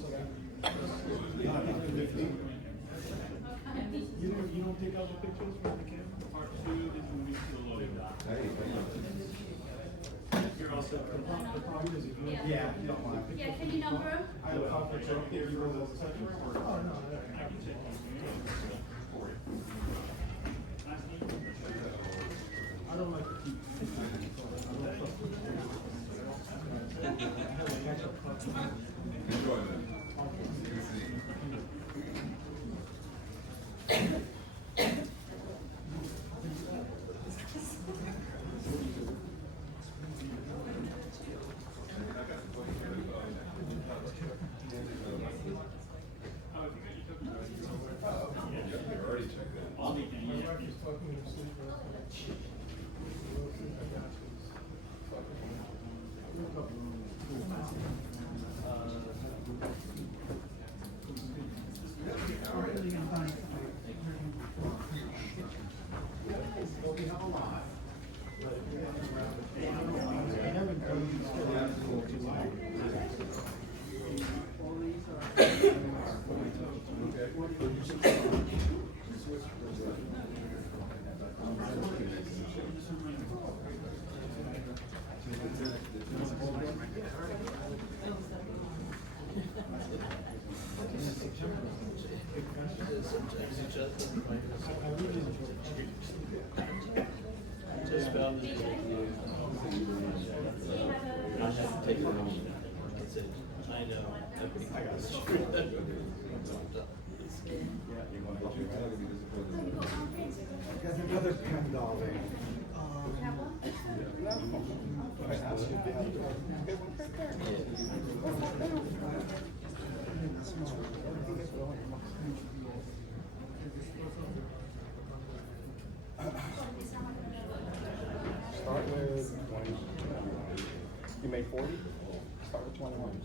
You don't take other pictures from the camera? Part 2 is moving to the loading dock. You're also, the problem is if you. Yeah, you don't mind. Yeah, can you number them? I have a conference up here for the second. I can check on I don't like to keep. Got another pen darling. Start with 20. You made 40? Start with 21.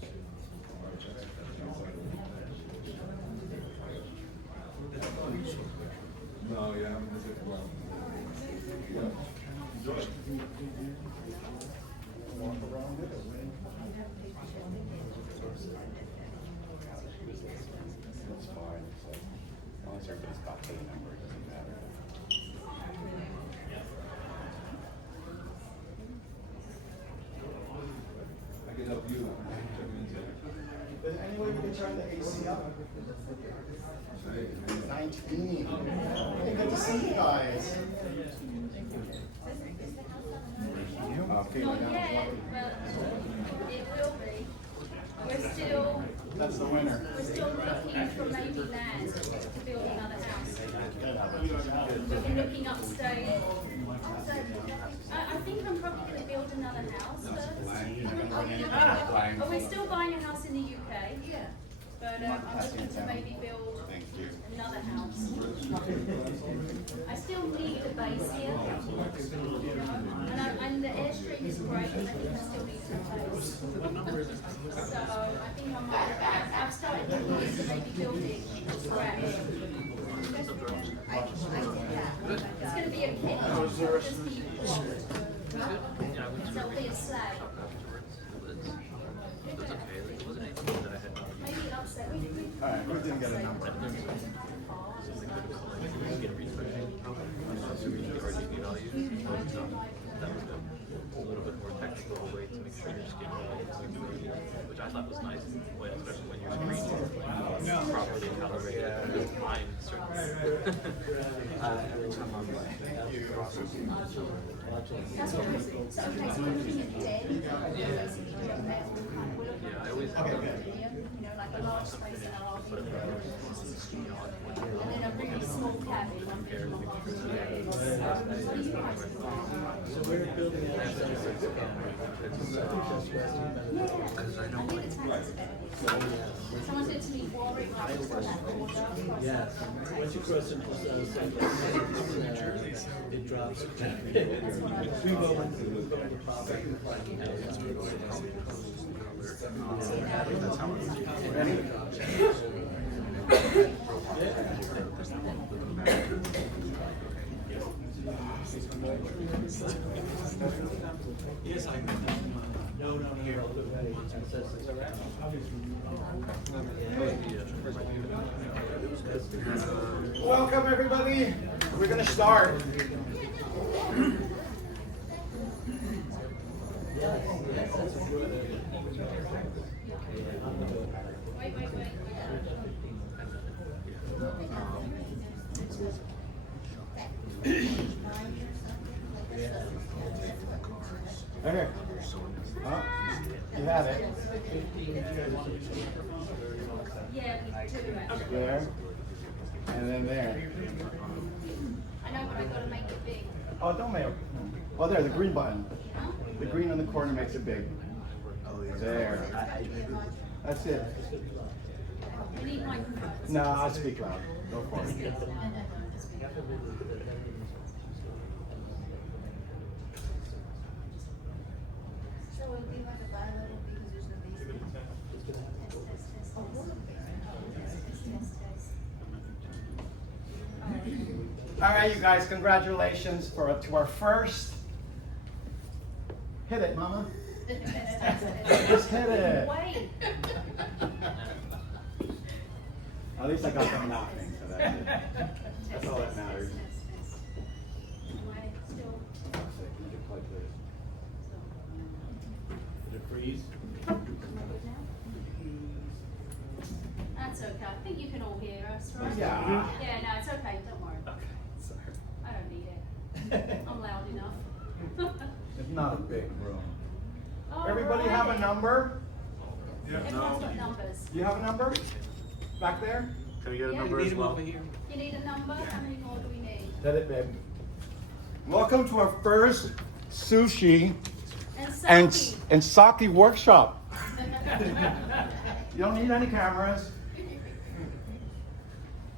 No, yeah, I'm gonna say, well. Walk around it. That's fine. So, as long as everybody's got the number, it doesn't matter. I can help you. Is there any way we can turn the AC up? 19. Good to see you guys. Okay, Not now. yet, but it will be. That's the winner. We're still looking for maybe land to build another house. We've been looking upstate. I think I'm probably going to build another house first. But we're still buying a house in the UK. Yeah. But I'm looking to maybe build another house. I still need a base here. And the airstream is great, but I think I still need some base. So I think I might, I've started looking to maybe build it from scratch. It's going to be a kit. Just be so it'll be a slab. Maybe upset. Alright, we didn't get a number. A little bit more technical way to make sure your skin which I thought was nice, especially when your screen properly calibrated. Because mine certainly. That's what we're doing. So okay, so we're looking at den. Yeah, I always You know, like a large space in our office. And then a really small cabin. So we're building it. because I don't like. Someone said to me, Warwick, I was on that border. Yes. Once you cross into it drops. We go into the property. That's how Yes, I know. No. Welcome, everybody. We're going to start. Wait. Okay. You have it. Yeah, we do actually. There. And then there. I know, but I gotta make it big. Oh, don't make it. Oh, there, the green button. Huh? The green on the corner makes it big. There. That's it. We need microphones. No, I'll speak loud. Go for it. So it'll be like a bi-level because there's no basement. All right, you guys, congratulations to our first. Hit it, Mama. Just hit it. Wait. At least I got them laughing, so that's it. That's all that matters. Wait, still. Did it freeze? That's okay. I think you can all hear us, right? Yeah. Yeah, no, it's okay. Don't worry. Okay, sorry. I don't need it. I'm loud enough. It's not a big room. All Everybody have a right. number? Everyone's got numbers. You have a number? Back there? Can we get a Yeah. number as well? You need a number? How many more do we need? Hit it, babe. Welcome to our first sushi And Saki. and sake workshop. You don't need any cameras.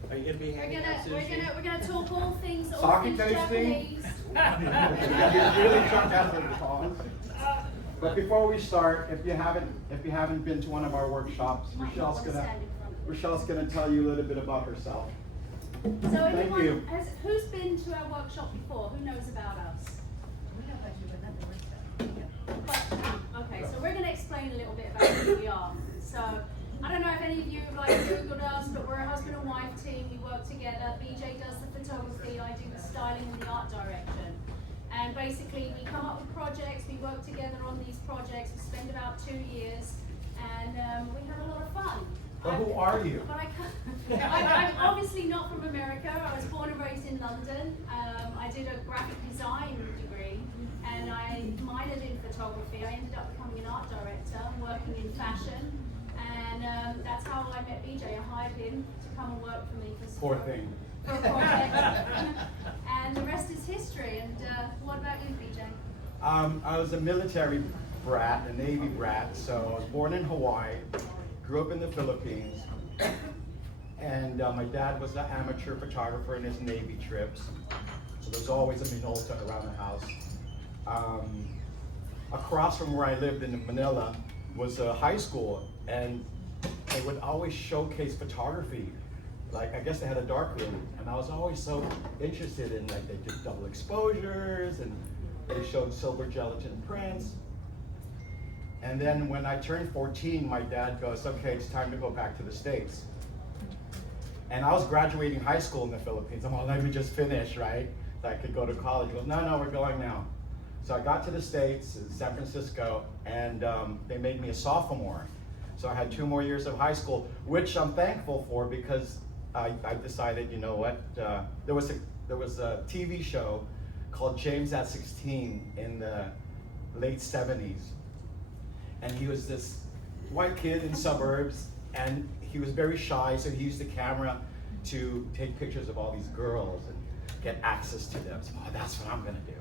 Are you gonna be handing out sushi? We're gonna talk all things Sake tasting. Japanese. You really turned out the cause. But before we start, if you haven't been to one of our workshops, Rochelle's gonna tell you a little bit about herself. So Thank anyone, you. who's been to our workshop before? Who knows about us? We know about you, but not the workshop. Okay, so we're going to explain a little bit about who we are. So I don't know if any of you have like Googled us, but we're a husband and wife team. We work together. BJ does the photography. I do the styling and the art direction. And basically, we come up with projects. We work together on these projects. We spend about 2 years, and we have a lot of fun. But who are you? But I'm obviously not from America. I was born and raised in London. I did a graphic design degree, and I minored in photography. I ended up becoming an art director, working in fashion, and that's how I met BJ. I hired him to come and work for me for Poor thing. for a project, and the rest is history. And what about you, BJ? I was a military brat, a Navy brat, so I was born in Hawaii, grew up in the Philippines, and my dad was an amateur photographer in his Navy trips, so there's always a Minolta around the house. Across from where I lived in Manila was a high school, and they would always showcase photography. Like, I guess they had a dark room, and I was always so interested in, like, they did double exposures, and they showed silver gelatin prints. And then when I turned 14, my dad goes, okay, it's time to go back to the States. And I was graduating high school in the Philippines. I'm like, let me just finish, right? So I could go to college. He goes, no, we're going now. So I got to the States, in San Francisco, and they made me a sophomore. So I had 2 more years of high school, which I'm thankful for because I decided, you know what, there was a TV show called James at 16 in the late 70s. And he was this white kid in suburbs, and he was very shy, so he used the camera to take pictures of all these girls and get access to them. So, oh, that's what I'm gonna do.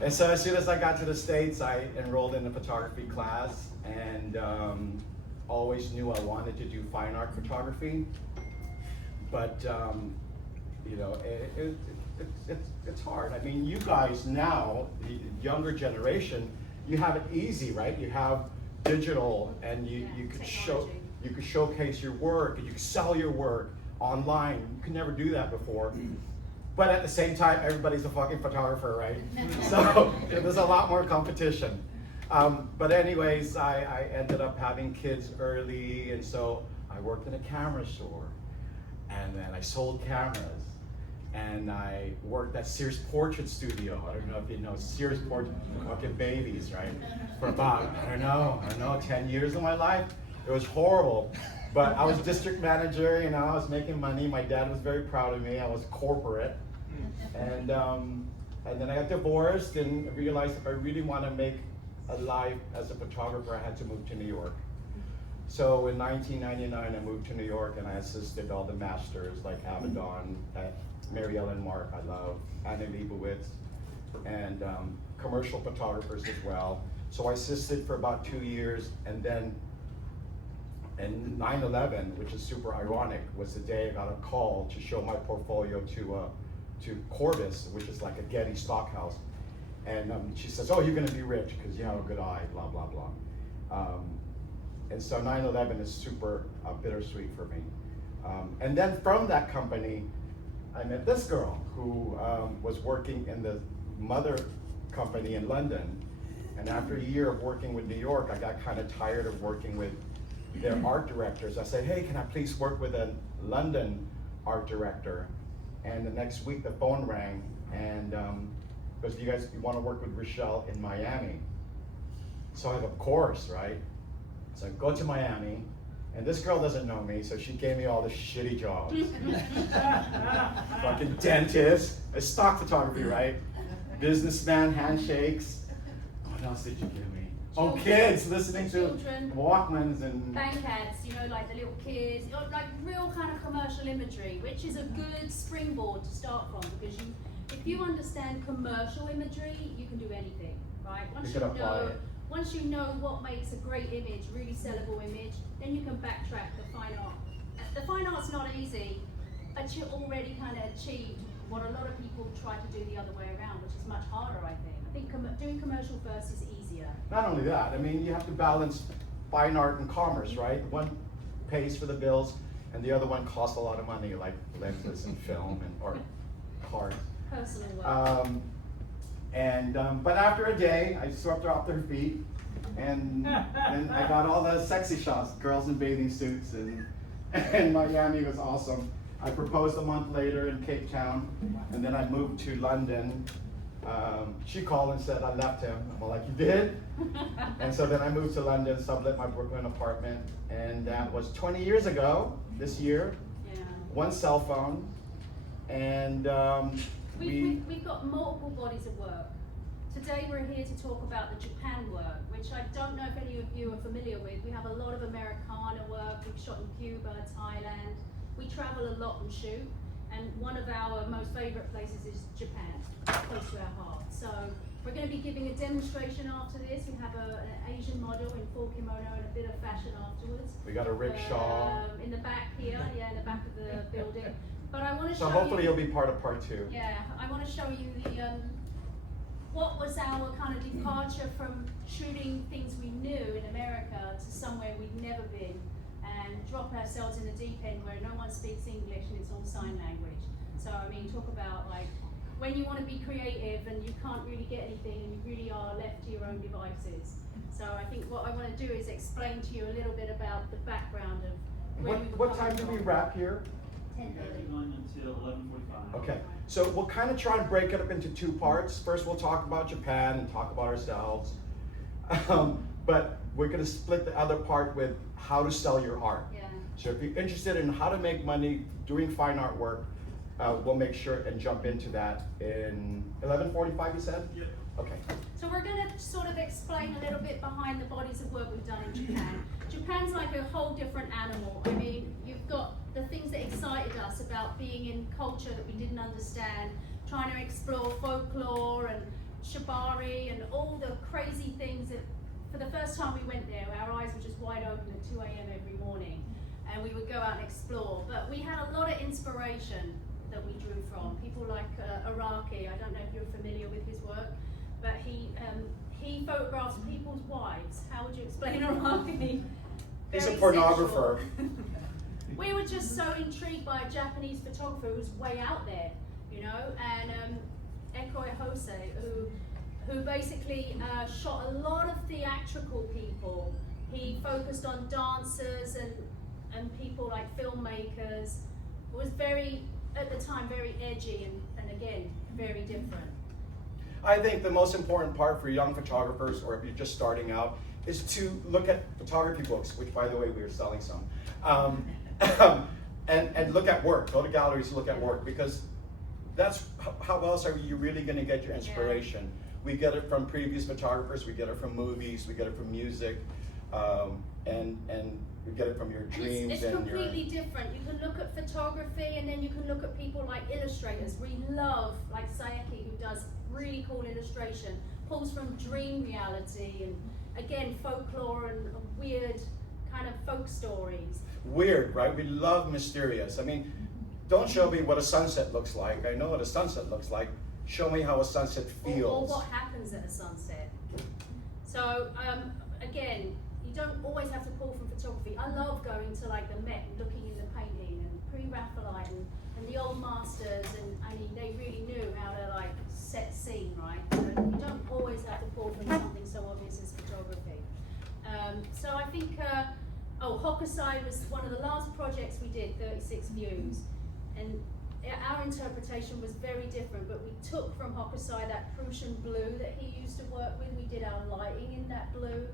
And so as soon as I got to the States, I enrolled in the photography class, and always knew I wanted to do fine art photography. But you know, it's hard. I mean, you guys now, the younger generation, you have it easy, right? You have digital, and you could showcase your work, and you could sell your work online. You could never do that before. But at the same time, everybody's a fucking photographer, right? So there's a lot more competition. But anyways, I ended up having kids early, and so I worked in a camera store. and then I sold cameras, and I worked at Sears Portrait Studio. I don't know if you know Sears Portrait, fucking babies, right? For about, I don't know, 10 years of my life. It was horrible, but I was district manager, you know, I was making money. My dad was very proud of me. I was corporate, and then I got divorced and realized if I really want to make a life as a photographer, I had to move to New York. So in 1999, I moved to New York and I assisted all the masters like Avedon, Mary Ellen Mark, I love, Anna Leibovitz, and commercial photographers as well. So I assisted for about 2 years, and then in 9/11, which is super ironic, was the day I got a call to show my portfolio to Corvus, which is like a Getty stockhouse. And she says, oh, you're gonna be rich because you have a good eye, blah, blah, blah. And so 9/11 is super bittersweet for me. And then from that company, I met this girl who was working in the mother company in London. And after a year of working with New York, I got kind of tired of working with their art directors. I said, hey, can I please work with a London art director? And the next week the phone rang, and because you want to work with Rochelle in Miami. So I said, of course, right? So I go to Miami, and this girl doesn't know me, so she gave me all the shitty jobs. Fucking dentist, stock photography, right? Businessman handshakes. What else did you give me? Oh, kids listening to Children. Walkmans and Bank ads, you know, like the little kids, like real kind of commercial imagery, which is a good springboard to start from, because if you understand commercial imagery, you can do anything, right? Once you know what makes a great image, really sellable image, then you can backtrack the fine art. The fine art's not easy, but you already kind of achieved what a lot of people try to do the other way around, which is much harder, I think. I think doing commercial first is easier. not only that, I mean, you have to balance fine art and commerce, right? One pays for the bills, and the other one costs a lot of money, like lenses and film and or cards. Personal work. But after a day, I swept her off their feet, and I got all the sexy shots, girls in bathing suits, and Miami was awesome. I proposed a month later in Cape Town, and then I moved to London. She called and said I left him. I'm like, you did? And so then I moved to London, sublet my Brooklyn apartment, and that was 20 years ago, this year. Yeah. One cell phone, and We've got multiple bodies of work. Today we're here to talk about the Japan work, which I don't know if any of you are familiar with. We have a lot of Americana work. We've shot in Cuba, Thailand. We travel a lot and shoot, and one of our most favorite places is Japan, close to our heart. So we're going to be giving a demonstration after this. We have an Asian model in full kimono and a bit of fashion afterwards. we got a rickshaw. In the back here, yeah, in the back of the building. But I want to So show hopefully you. you'll be part of part 2. Yeah, I want to show you the what was our kind of departure from shooting things we knew in America to somewhere we'd never been, and drop ourselves in the deep end where no one speaks English and it's all sign language. So I mean, talk about like when you want to be creative and you can't really get anything and you really are left to your own devices. So I think what I want to do is explain to you a little bit about the background of where we were What time coming do we from. wrap here? 10:30. Going until 11:45. Okay, so we'll kind of try and break it up into 2 parts. First, we'll talk about Japan and talk about ourselves. But we're going to split the other part with how to sell your art. Yeah. So if you're interested in how to make money doing fine art work, we'll make sure and jump into that in 11:45, you said? Yep. Okay. So we're going to sort of explain a little bit behind the bodies of work we've done in Japan. Japan's like a whole different animal. I mean, you've got the things that excited us about being in culture that we didn't understand, trying to explore folklore and shibari and all the crazy things that, for the first time we went there, our eyes were just wide open at 2 a.m. every morning, and we would go out and explore. But we had a lot of inspiration that we drew from. People like Araki, I don't know if you're familiar with his work, but he photographs people's wives. How would you explain Araki? He's a Very pornographer. sexual. We were just so intrigued by a Japanese photographer who's way out there, you know, and Ekoi Hosei, who basically shot a lot of theatrical people. He focused on dancers and people like filmmakers, was very, at the time, very edgy and again, very different. I think the most important part for young photographers, or if you're just starting out, is to look at photography books, which, by the way, we are selling some, and look at work. Go to galleries, look at work, because that's how else are you really going to get your inspiration? We get it from previous photographers, we get it from movies, we get it from music, and we get it from your dreams. It's completely different. You can look at photography, and then you can look at people like illustrators. We love, like Sayaki, who does really cool illustration, pulls from dream reality, and again, folklore and weird kind of folk stories. Weird, right? We love mysterious. I mean, don't show me what a sunset looks like. I know what a sunset looks like. Show me how a sunset feels. Or what happens at a sunset. So, again, you don't always have to pull from photography. I love going to like the Met and looking in the painting and pre-Raphaelite and the old masters, and I mean, they really knew how to like set scene, right? So you don't always have to pull from something so obvious as photography. So I think, Hokusai was one of the last projects we did, 36 views, and our interpretation was very different, but we took from Hokusai that Prussian blue that he used to work with. We did our lighting in that blue.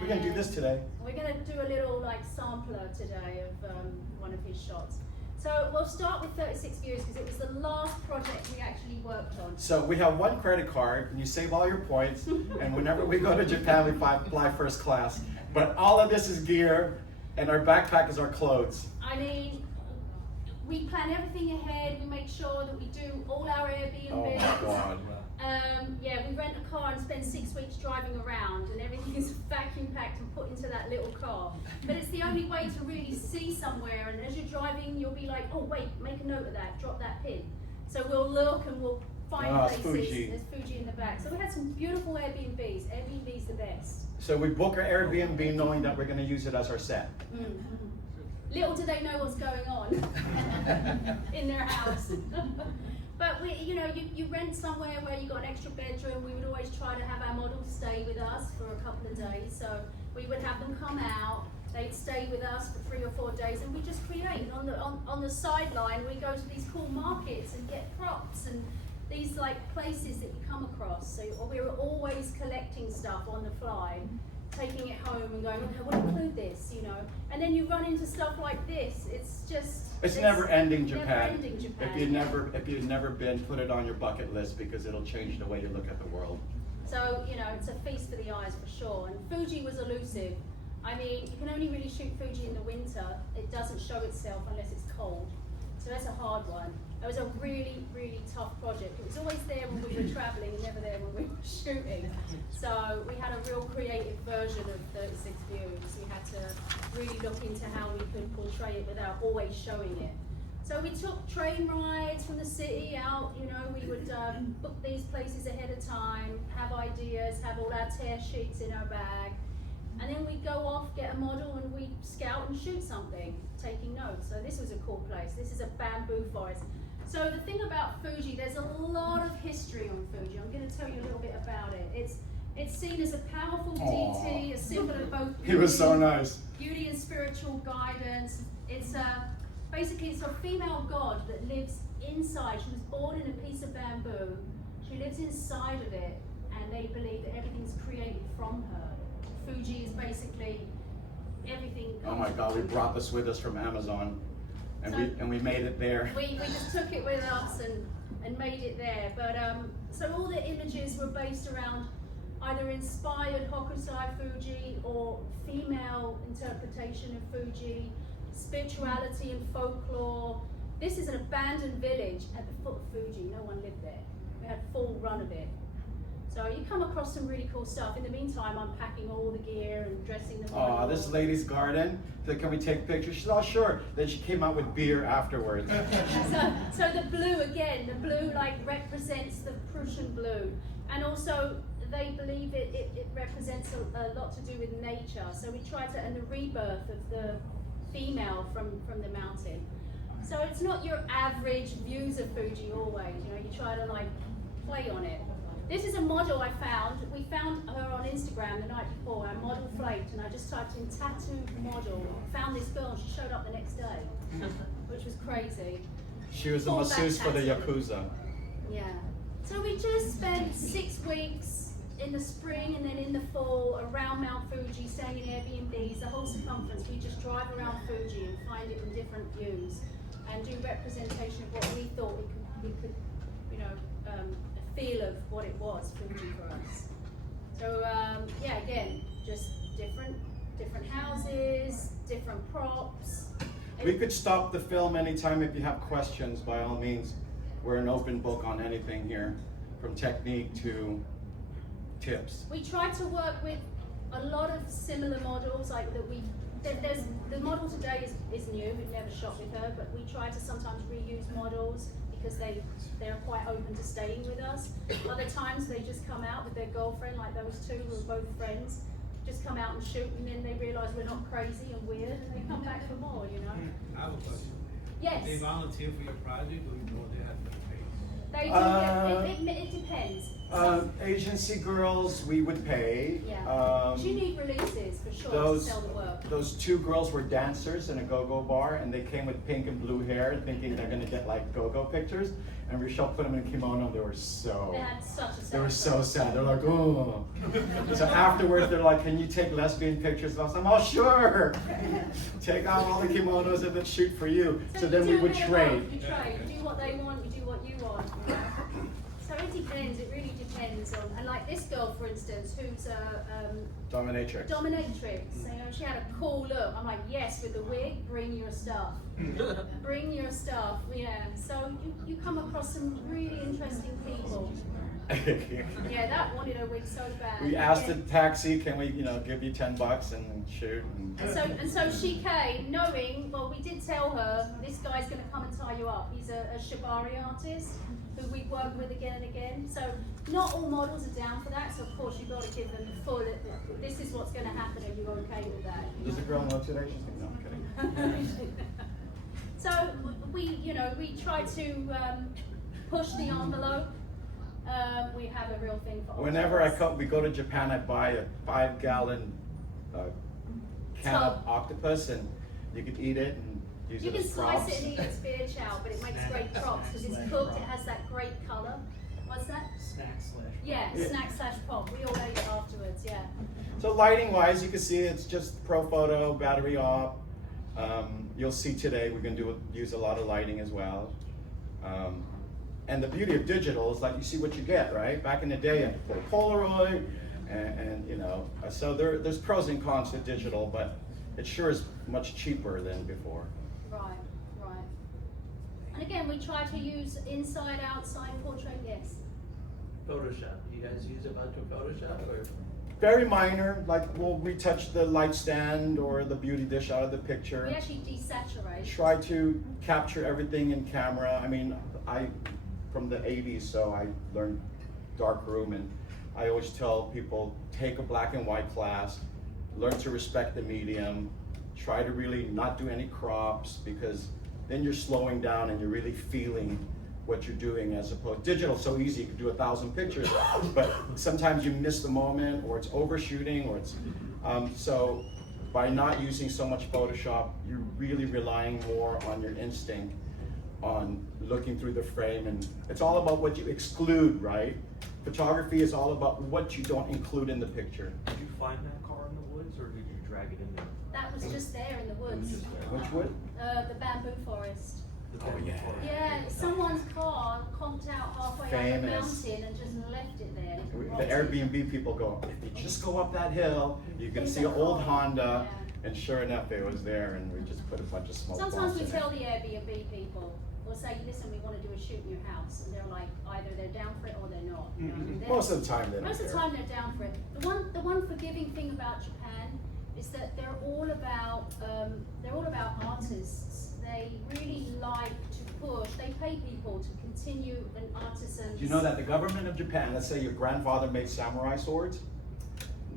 We're going to do this today. We're going to do a little like sampler today of one of his shots. So we'll start with 36 views because it was the last project we actually worked on. So we have one credit card, and you save all your points, and whenever we go to Japan, we fly first class. But all of this is gear, and our backpack is our clothes. I mean, we plan everything ahead. We make sure that we do all our Airbnb. Oh my God. We rent a car and spend 6 weeks driving around, and everything is vacuum packed and put into that little car. But it's the only way to really see somewhere, and as you're driving, you'll be like, oh wait, make a note of that, drop that pin. So we'll look and we'll find places. Fuji. There's Fuji in the back. So we had some beautiful Airbnbs. Airbnb's the best. So we book our Airbnb knowing that we're going to use it as our set. Little do they know what's going on in their house. But you rent somewhere where you got an extra bedroom. We would always try to have our models stay with us for a couple of days. So we would have them come out. They'd stay with us for 3 or 4 days, and we just create. On the sideline, we go to these cool markets and get props and these like places that you come across. So we were always collecting stuff on the fly, taking it home and going, okay, we'll include this, And then you run into stuff like this. It's never ending Japan. Never ending Japan. If you've never been, put it on your bucket list because it'll change the way you look at the world. So, it's a feast for the eyes for sure. And Fuji was elusive. I mean, you can only really shoot Fuji in the winter. It doesn't show itself unless it's cold. So that's a hard one. It was a really, really tough project. It was always there when we were traveling and never there when we were shooting. So we had a real creative version of 36 views. We had to really look into how we could portray it without always showing it. So we took train rides from the city out, we would book these places ahead of time, have ideas, have all our tear sheets in our bag. And then we'd go off, get a model, and we'd scout and shoot something, taking notes. So this was a cool place. This is a bamboo forest. So the thing about Fuji, there's a lot of history on Fuji. I'm going to tell you a little bit about it. It's seen as a powerful deity, a symbol of both beauty, He was so nice. Beauty and spiritual guidance. It's basically it's a female god that lives inside. She was born in a piece of bamboo. She lives inside of it, and they believe that everything's created from her. Fuji is basically everything. Oh my God, we brought this with us from Amazon, and we made it there. We just took it with us and made it there. But so all the images were based around either inspired Hokusai Fuji or female interpretation of Fuji, spirituality and folklore. This is an abandoned village at the foot of Fuji. No one lived there. We had full run of it. So you come across some really cool stuff. In the meantime, I'm packing all the gear and dressing them. Oh, this lady's garden. Said, can we take pictures? She's all sure. Then she came out with beer afterwards. so the blue again, the blue like represents the Prussian blue, and also they believe it represents a lot to do with nature. So we try to, and the rebirth of the female from the mountain. So it's not your average views of Fuji always. You try to like play on it. This is a model I found. We found her on Instagram the night before. Our model flaked, and I just typed in tattoo model. Found this girl, and she showed up the next day, which was crazy. She was a Full back masseuse for the tattoo. Yakuza. Yeah. So we just spent 6 weeks in the spring and then in the fall around Mount Fuji, staying in Airbnbs, the whole circumference. We just drive around Fuji and find it in different views and do representation of what we thought we could you know, a feel of what it was, Fuji for us. So yeah, again, just different houses, different props. We could stop the film anytime if you have questions, by all means. We're an open book on anything here, from technique to tips. We try to work with a lot of similar models, like that there's the model today is new, we've never shot with her, but we try to sometimes reuse models because they're quite open to staying with us. Other times they just come out with their girlfriend, like those two who are both friends, just come out and shoot, and then they realise we're not crazy and weird, and they come back for more, you know? I have a question. Yes. They volunteer for your project, or they have to pay? They do, it depends. Agency girls, we would pay. Yeah. You need releases for sure to sell the work. Those 2 girls were dancers in a go-go bar, and they came with pink and blue hair, thinking they're gonna get like go-go pictures. And Rochelle put them in a kimono. They were so. They had such a sad They were so story. sad. They're like, oh. So afterwards, they're like, can you take lesbian pictures of us? I'm all sure. Take out all the kimonos and then shoot for you. So you then do we a would bit of trade. both. You trade. You do what they want. You do what you want. You know? So it depends. It really depends on. And like this girl, for instance, who's a Dominatrix. dominatrix. You know, she had a cool look. I'm like, yes, with the wig, bring your stuff. Bring your stuff. Yeah. So you come across some really interesting people. Yeah, that wanted a wig so bad. We asked Yeah. the taxi, can we, give you $10 and shoot? And so she came knowing, well, we did tell her, this guy's going to come and tie you up. He's a shibari artist who we've worked with again and again. So not all models are down for that. So of course you've got to give them the full, this is what's going to happen. Are you okay with that? Does the girl know today? She's like, no, I'm kidding. So we try to push the envelope. We have a real thing for Whenever octopus. we go to Japan, I buy a 5-gallon can of Tub. octopus, and you can eat it and use You it can as slice props. it and eat it as beer chow, but it makes great props because it's cooked. It has that great color. What's that? Snack slash. Yeah, Yeah. snack/pop. We all ate it afterwards. Yeah. So lighting-wise, you can see it's just pro photo, battery op. You'll see today we're going to use a lot of lighting as well. And the beauty of digital is like you see what you get, right? Back in the day, you had to pull Polaroid, and so there's pros and cons to digital, but it sure is much cheaper than before. Right. And again, we try to use inside, outside portrait. Yes. Photoshop. Do you guys use a bunch of Photoshop or? Very minor, like we'll retouch the light stand or the beauty dish out of the picture. We actually desaturate. Try to capture everything in camera. I mean, from the 80s, so I learned darkroom, and I always tell people, take a black and white class, learn to respect the medium, try to really not do any crops, because then you're slowing down and you're really feeling what you're doing, as opposed digital so easy, you can do 1,000 pictures, but sometimes you miss the moment, or it's overshooting, or it's so by not using so much Photoshop, you're really relying more on your instinct, on looking through the frame, and it's all about what you exclude, right? Photography is all about what you don't include in the picture. Did you find that car in the woods, or did you drag it in there? That was just there in the woods. Which wood? The bamboo forest. Oh, yeah. Yeah, someone's car conked out halfway up the Famous. mountain and just left it there. And it The rotted. Airbnb people go, if you just go up that hill, you can see an old Honda, and sure enough, it was there, and we just put a bunch of smoke Sometimes bombs we in tell it. the Airbnb people, we'll say, listen, we want to do a shoot in your house, and they're like, either they're down for it or they're not. You know? They're- Most of the time, they don't Most of the care. time they're down for it. The one forgiving thing about Japan is that they're all about artists. They really like to push. They pay people to continue an artisan's. Do you know that the government of Japan, let's say your grandfather made samurai swords,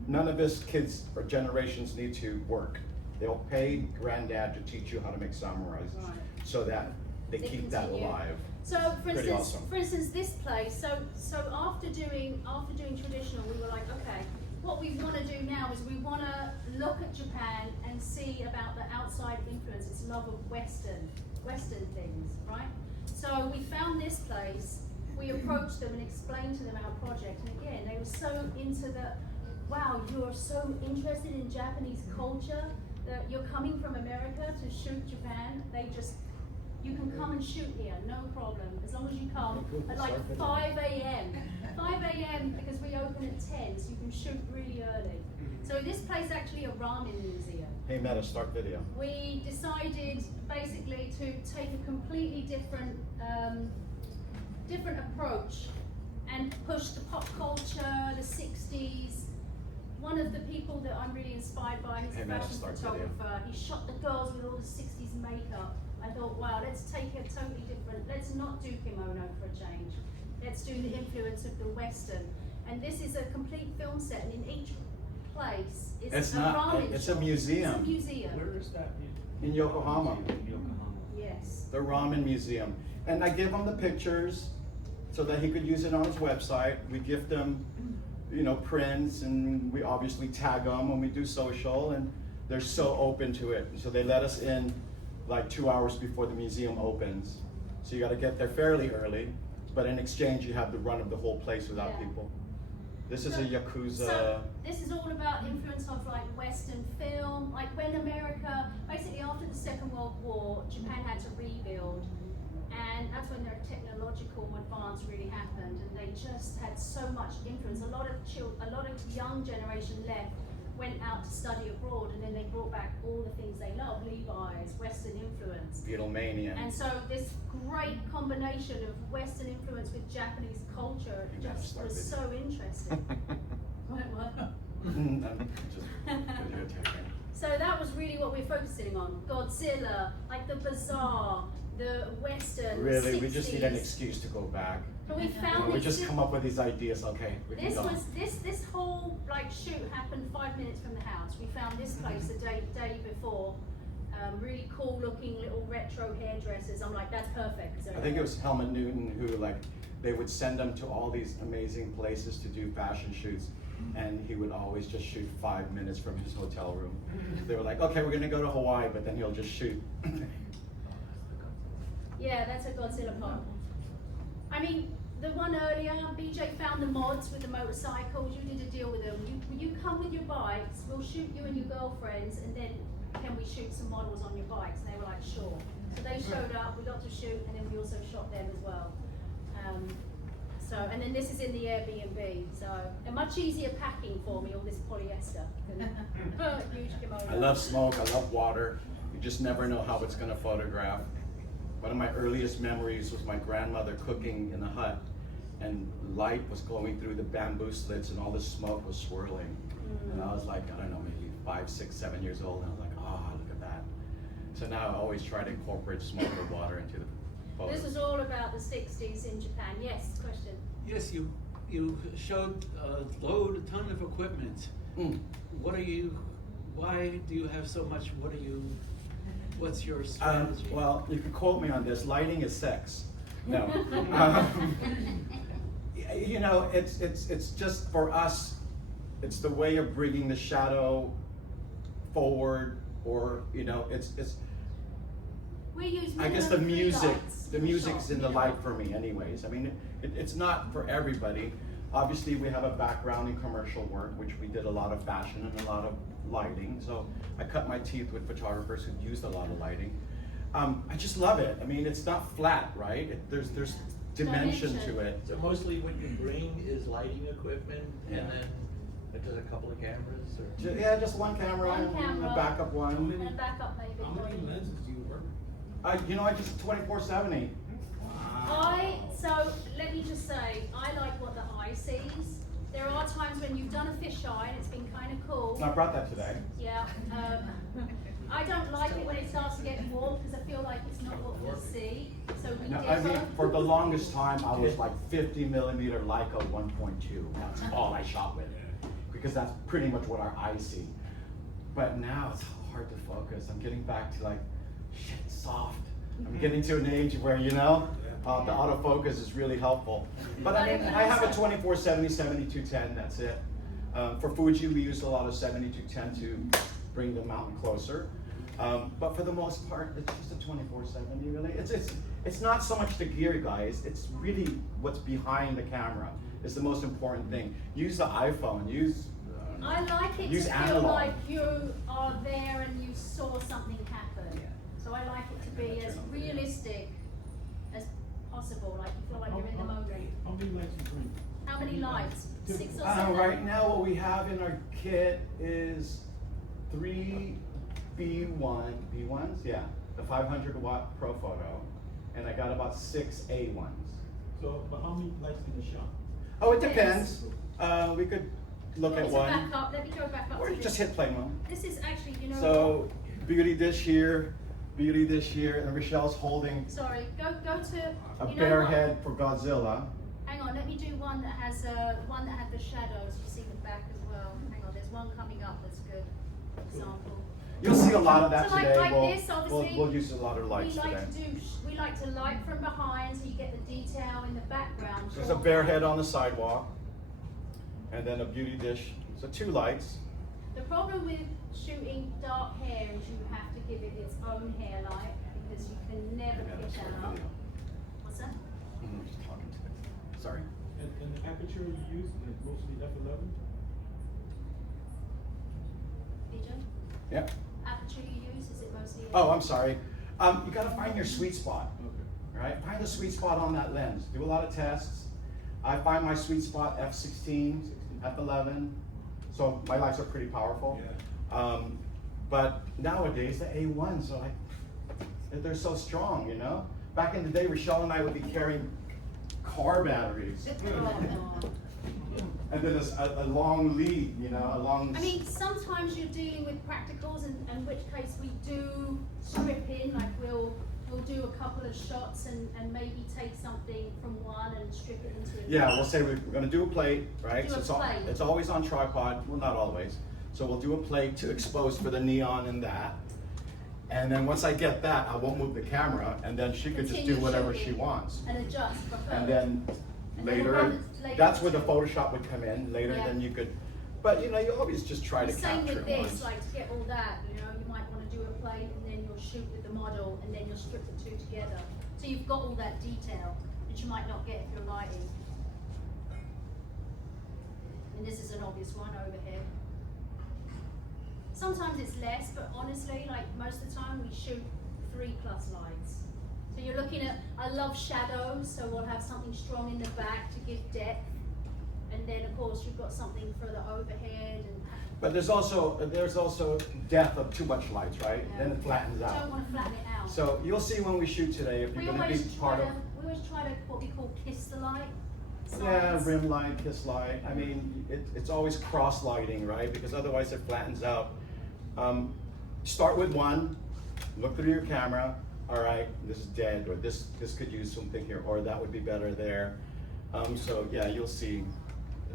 none of his kids or generations need to work. They'll pay granddad to teach you how to make samurais. Right. So that they keep that continue. alive. So, for Pretty instance, awesome. this place. So after doing traditional, we were like, okay, what we want to do now is we want to look at Japan and see about the outside influence, its love of Western things, right? So we found this place. We approached them and explained to them our project, and again, they were so into the, wow, you're so interested in Japanese culture that you're coming from America to shoot Japan. You can come and shoot here, no problem, as long as you come at like 5 a.m. 5 a.m. because we open at 10, so you can shoot really early. So this place is actually a ramen museum. Hey Meta, start video. We decided basically to take a completely different approach and push the pop culture, the 60s. One of the people that I'm really inspired by, he's Hey, a Matt, fashion start video. photographer. He shot the girls with all the 60s makeup. I thought, wow, let's take it totally different. Let's not do kimono for a change. Let's do the influence of the Western. And this is a complete film set, and in each place is It's a not, ramen it's a shop. museum. It's a museum. Where is that? In Yokohama, Yes. the ramen museum. And I give him the pictures so that he could use it on his website. We gift him, prints, and we obviously tag them when we do social, and they're so open to it. So they let us in like 2 hours before the museum opens. So you gotta get there fairly early, but in exchange you have the run of the whole place without Yeah. people. This is a Yakuza. So this is all about the influence of like Western film. Like when America, basically after the Second World War, Japan had to rebuild, and that's when their technological advance really happened, and they just had so much influence. A lot of young generation left, went out to study abroad, and then they brought back all the things they love, Levi's, Western influence. Beatlemania. And so this great combination of Western influence with Japanese culture You gotta just start was video. so interesting. What? I'm just videotaping. So that was really what we're focusing on. Godzilla, like the bizarre, the Western, Really, 60s. we just need an excuse to go back. But we found We this- just come up with these ideas. Okay, we can This go. was this whole like shoot happened 5 minutes from the house. We found this place the day before. Really cool looking little retro hairdressers. I'm like, that's perfect. So I think it was Helmut Newton who they would send him to all these amazing places to do fashion shoots, and he would always just shoot 5 minutes from his hotel room. They were like, okay, we're gonna go to Hawaii, but then he'll just shoot. Yeah, that's a Godzilla part. I mean, the one earlier, BJ found the mods with the motorcycles. You did a deal with them. You come with your bikes. We'll shoot you and your girlfriends, and then can we shoot some models on your bikes? And they were like, sure. So they showed up. We got to shoot, and then we also shot them as well. And then this is in the Airbnb. So a much easier packing for me. All this polyester. Huge kimono. I love smoke, I love water. You just never know how it's gonna photograph. One of my earliest memories was my grandmother cooking in the hut, and light was going through the bamboo slits and all the smoke was swirling. And I was like, I don't know, maybe 5, 6, 7 years old, and I was like, oh, look at that. So now I always try to incorporate smoke or water into the photos. This was all about the 60s in Japan. Yes, question. Yes, you showed a ton of equipment. Mm. Why do you have so much? What's your strategy? Well, you can quote me on this. Lighting is sex. No. It's just for us. It's the way of bringing the shadow forward, or it's. We use I guess minimum the 3 music, lights the per music's shot, in the minimum. light for me, anyways. I mean, it's not for everybody. Obviously, we have a background in commercial work, which we did a lot of fashion and a lot of lighting. So I cut my teeth with photographers who used a lot of lighting. I just love it. I mean, it's not flat, right? There's dimension to it. So mostly what you bring is lighting equipment, Yeah. and then just a couple of cameras, or? Yeah, just one camera, One camera. a backup one. And a backup maybe. How many lenses do you work? I just 24/70. So let me just say, I like what the eye sees. There are times when you've done a fisheye and it's been kind of cool. I brought that today. Yeah. I don't like it when it starts to get warm because I feel like it's not what we see. So we No, differ. I mean, for the longest time, I was like 50mm Leica 1.2. That's all I shot with, because that's pretty much what our eyes see. But now it's hard to focus. I'm getting back to like, shit, soft. I'm getting to an age where, you know, the autofocus is really helpful. But I mean, I have a 24-70, 70-210, that's it. For Fuji, we use a lot of 70-210 to bring the mountain closer. But for the most part, it's just a 24-70 really. It's not so much the gear, guys, it's really what's behind the camera is the most important thing. Use the iPhone, I like it to use feel analog. like you are there and you saw something happen. So I like it to be as realistic as possible, like you feel like you're in the moment. How many lights you bring? How many lights? 6 or 7? Right now, what we have in our kit is 3 B1s, yeah, the 500-watt Pro Photo, and I got about 6 A1s. So, but how many lights in the shot? Oh, it depends. We could look at one. Back up. Let me go back up. Or to just this. hit play mode. This is actually, you know. So, beauty dish here, and Rochelle's holding Sorry, go to. a you know bear what? head for Godzilla. Hang on, let me do one that has one that had the shadows. You see the back as well. Hang on, there's one coming up that's good. Example. You'll see a lot of that So today. like we'll, this, obviously, we'll use a lot of lights we like today. we like to light from behind so you get the detail in the background. So there's a bear head on the sidewalk, and then a beauty dish. So 2 lights. The problem with shooting dark hair is you have to give it its own hair light because you can never pick that up. What's that? Just talking to it. Sorry. And the aperture you use is mostly f11? DJ? Yep. Aperture you use, is it mostly? Oh, I'm sorry. You gotta find your sweet spot, Okay. right? Find the sweet spot on that lens. Do a lot of tests. I find my sweet spot f16, f11. So my lights are pretty powerful. But nowadays the A1s are like, they're so strong, you know? Back in the day, Rochelle and I would be carrying car batteries. And then a long lead, you know, a long. I mean, sometimes you're dealing with practicals, in which case we do strip in, like we'll do a couple of shots and maybe take something from one and strip it into another. Yeah, we'll say we're gonna do a plate, right? Do a So plate. it's always on tripod, well, not always. So we'll do a plate to expose for the neon and that. And then once I get that, I won't move the camera, and then she could just do Continue whatever shooting she wants. And adjust for her. And then And then we'll later, run it later. that's where the Photoshop would come in, later Yeah. then you could, but you know, you always just try to The same capture with it this, once. like to get all that, you know, you might want to do a plate and then you'll shoot with the model and then you'll strip the two together. So you've got all that detail, which you might not get if you're lighting. And this is an obvious one overhead. Sometimes it's less, but honestly, like most of the time we shoot 3+ lights. So you're looking at, I love shadows, so we'll have something strong in the back to give depth. And then of course you've got something for the overhead and But there's also death of too much lights, right? Yeah. Then it flattens I don't out. want to flatten it out. So you'll see when we shoot today if we you're gonna be always part try of. to, what we call kiss the light. Yeah, signs. rim light, kiss light. I mean, it's always cross lighting, right? Because otherwise it flattens out. Start with one, look through your camera. All right, this is dead, or this could use something here, or that would be better there. So yeah, you'll see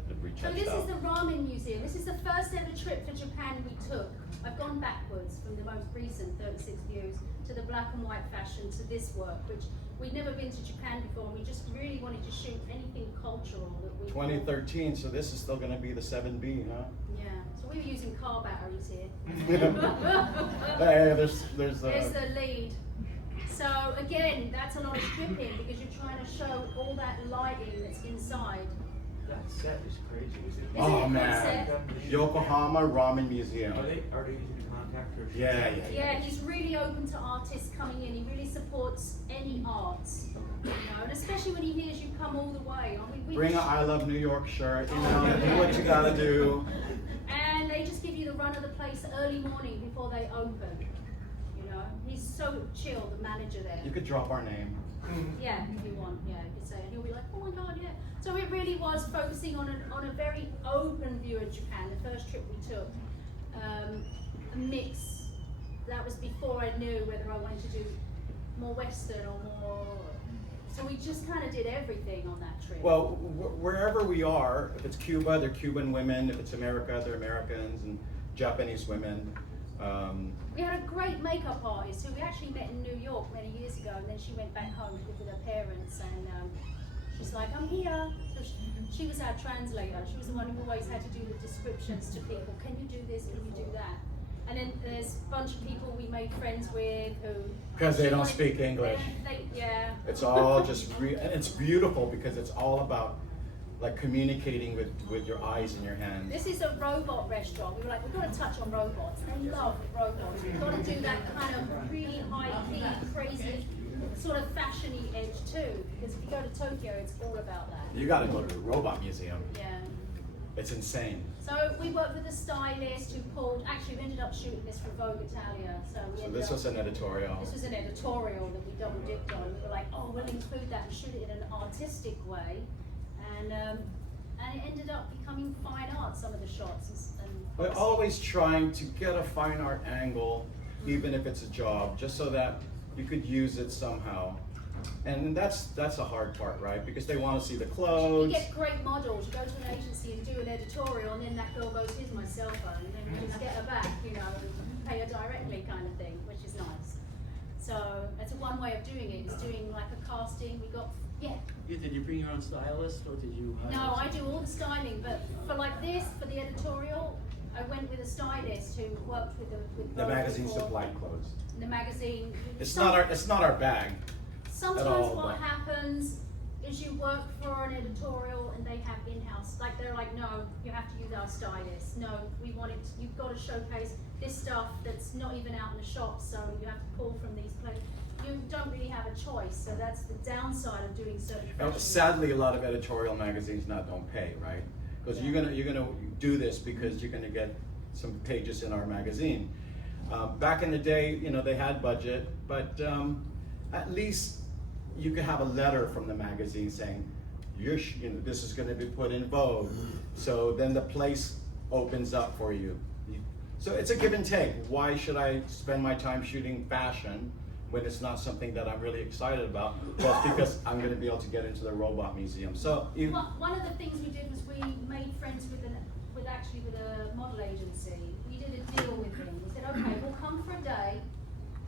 the So retouched this out. is the Ramen Museum. This is the first ever trip to Japan we took. I've gone backwards from the most recent 36 views to the black and white fashion to this work, which we'd never been to Japan before, and we just really wanted to shoot anything cultural that we 2013, so this is still gonna be the 7B, huh? Yeah, so we were using car batteries here. Hey, there's There's the lead. So again, that's a lot of stripping because you're trying to show all that lighting that's inside. That set is crazy. Is it? Isn't Oh it man, concept? Yokohama Ramen Museum. Are they using contact or? Yeah. Yeah, he's really open to artists coming in. He really supports any arts, you know, and especially when he hears you come all the way. I mean, Bring a I Love New York shirt, you know, do what you gotta do. And they just give you the run of the place early morning before they open. You know, he's so chill, the manager there. You could drop our name. Yeah, if you want, yeah, you could say, and he'll be like, oh my god, yeah. So it really was focusing on a very open view of Japan. The first trip we took, a mix. That was before I knew whether I wanted to do more Western or more. So we just kind of did everything on that trip. Well, wherever we are, if it's Cuba, they're Cuban women. If it's America, they're Americans and Japanese women. We had a great makeup artist who we actually met in New York many years ago, and then she went back home to live with her parents, and she's like, I'm here. So she was our translator. She was the one who always had to do the descriptions to people. Can you do this? Can you do that? And then there's a bunch of people we made friends with who... Because they don't speak English. Yeah. It's all just, and it's beautiful because it's all about like communicating with your eyes and your hands. This is a robot restaurant. We were like, we've got to touch on robots. They love robots. We've got to do that kind of really high-key, crazy, sort of fashion-y edge too. Because if you go to Tokyo, it's all about that. You gotta go to the robot museum. Yeah. It's insane. So we worked with a stylist who pulled, actually we ended up shooting this for Vogue Italia. So This was an editorial. This was an editorial that we double dipped on. We were like, oh, we'll include that and shoot it in an artistic way. And it ended up becoming fine art, some of the shots. We're always trying to get a fine art angle, even if it's a job, just so that you could use it somehow. And that's a hard part, right? Because they want to see the clothes. You get great models. You go to an agency and do an editorial, and then that girl goes, here's my cell phone, and then we just get her back, you know, and pay her directly kind of thing, which is nice. So that's one way of doing it, is doing like a casting. We got, Did you bring your own stylist, or did you hire No, I some- do all the styling, but for like this, for the editorial, I went with a stylist who worked with The Vogue magazine before. supplied clothes. The magazine. It's not our bag. Sometimes all, what but- happens is you work for an editorial and they have in-house, like they're like, no, you have to use our stylist. No, we want it, you've got to showcase this stuff that's not even out in the shops, so you have to pull from these places. You don't really have a choice, so that's the downside of doing certain Now, fashion. sadly, a lot of editorial magazines now don't pay, right? Because you're gonna do this because you're gonna get some pages in our magazine. Back in the day, you know, they had budget, but at least you could have a letter from the magazine saying, this is going to be put in Vogue. So then the place opens up for you. So it's a give and take. Why should I spend my time shooting fashion when it's not something that I'm really excited about? Well, it's because I'm going to be able to get into the robot museum. So One of the things we did was we made friends with a model agency. We did a deal with him. We said, okay, we'll come for a day,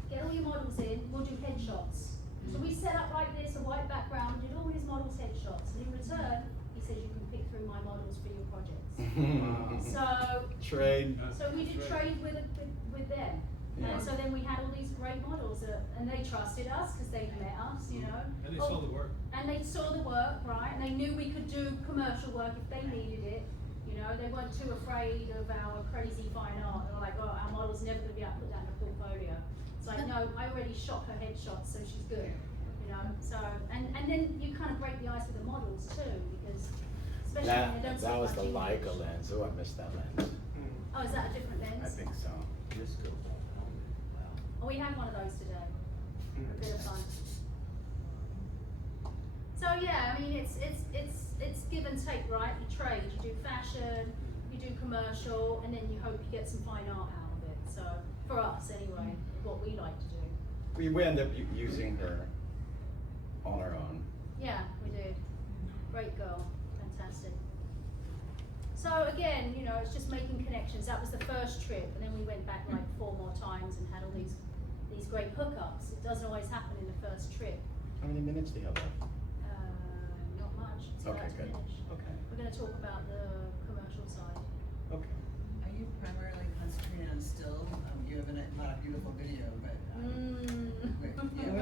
get all your models in, we'll do headshots. So we set up like this, a white background, did all his models' headshots. And in return, he said, you can pick through my models for your projects. trade. So we did trade with them. Yeah. And so then we had all these great models, and they trusted us because they'd met us, you know. And they saw the work. And they saw the work, right? And they knew we could do commercial work if they needed it. You know, they weren't too afraid of our crazy fine art. They were like, oh, our model's never going to be able to put that in a portfolio. It's like, no, I already shot her headshots, so she's good. You know, so, and then you kind of break the ice with the models too, because especially when they don't That speak was much the English. Leica lens. Oh, I missed that lens. Oh, is that a different lens? I think so. Oh, we had one of those today. A bit of fun. So yeah, I mean it's give and take, right? You trade, you do fashion, you do commercial, and then you hope you get some fine art out of it. So for us anyway, what we like to do. We end up using her on our own. Yeah, we did. Great girl, fantastic. So again, you know, it's just making connections. That was the first trip, and then we went back like 4 more times and had all these great hookups. It doesn't always happen in the first trip. How many minutes do you have left? Not much. It's Okay, about to good. finish. Okay. We're going to talk about the commercial side. Okay. Are you primarily concentrating on still? You have not a beautiful video, but Mm.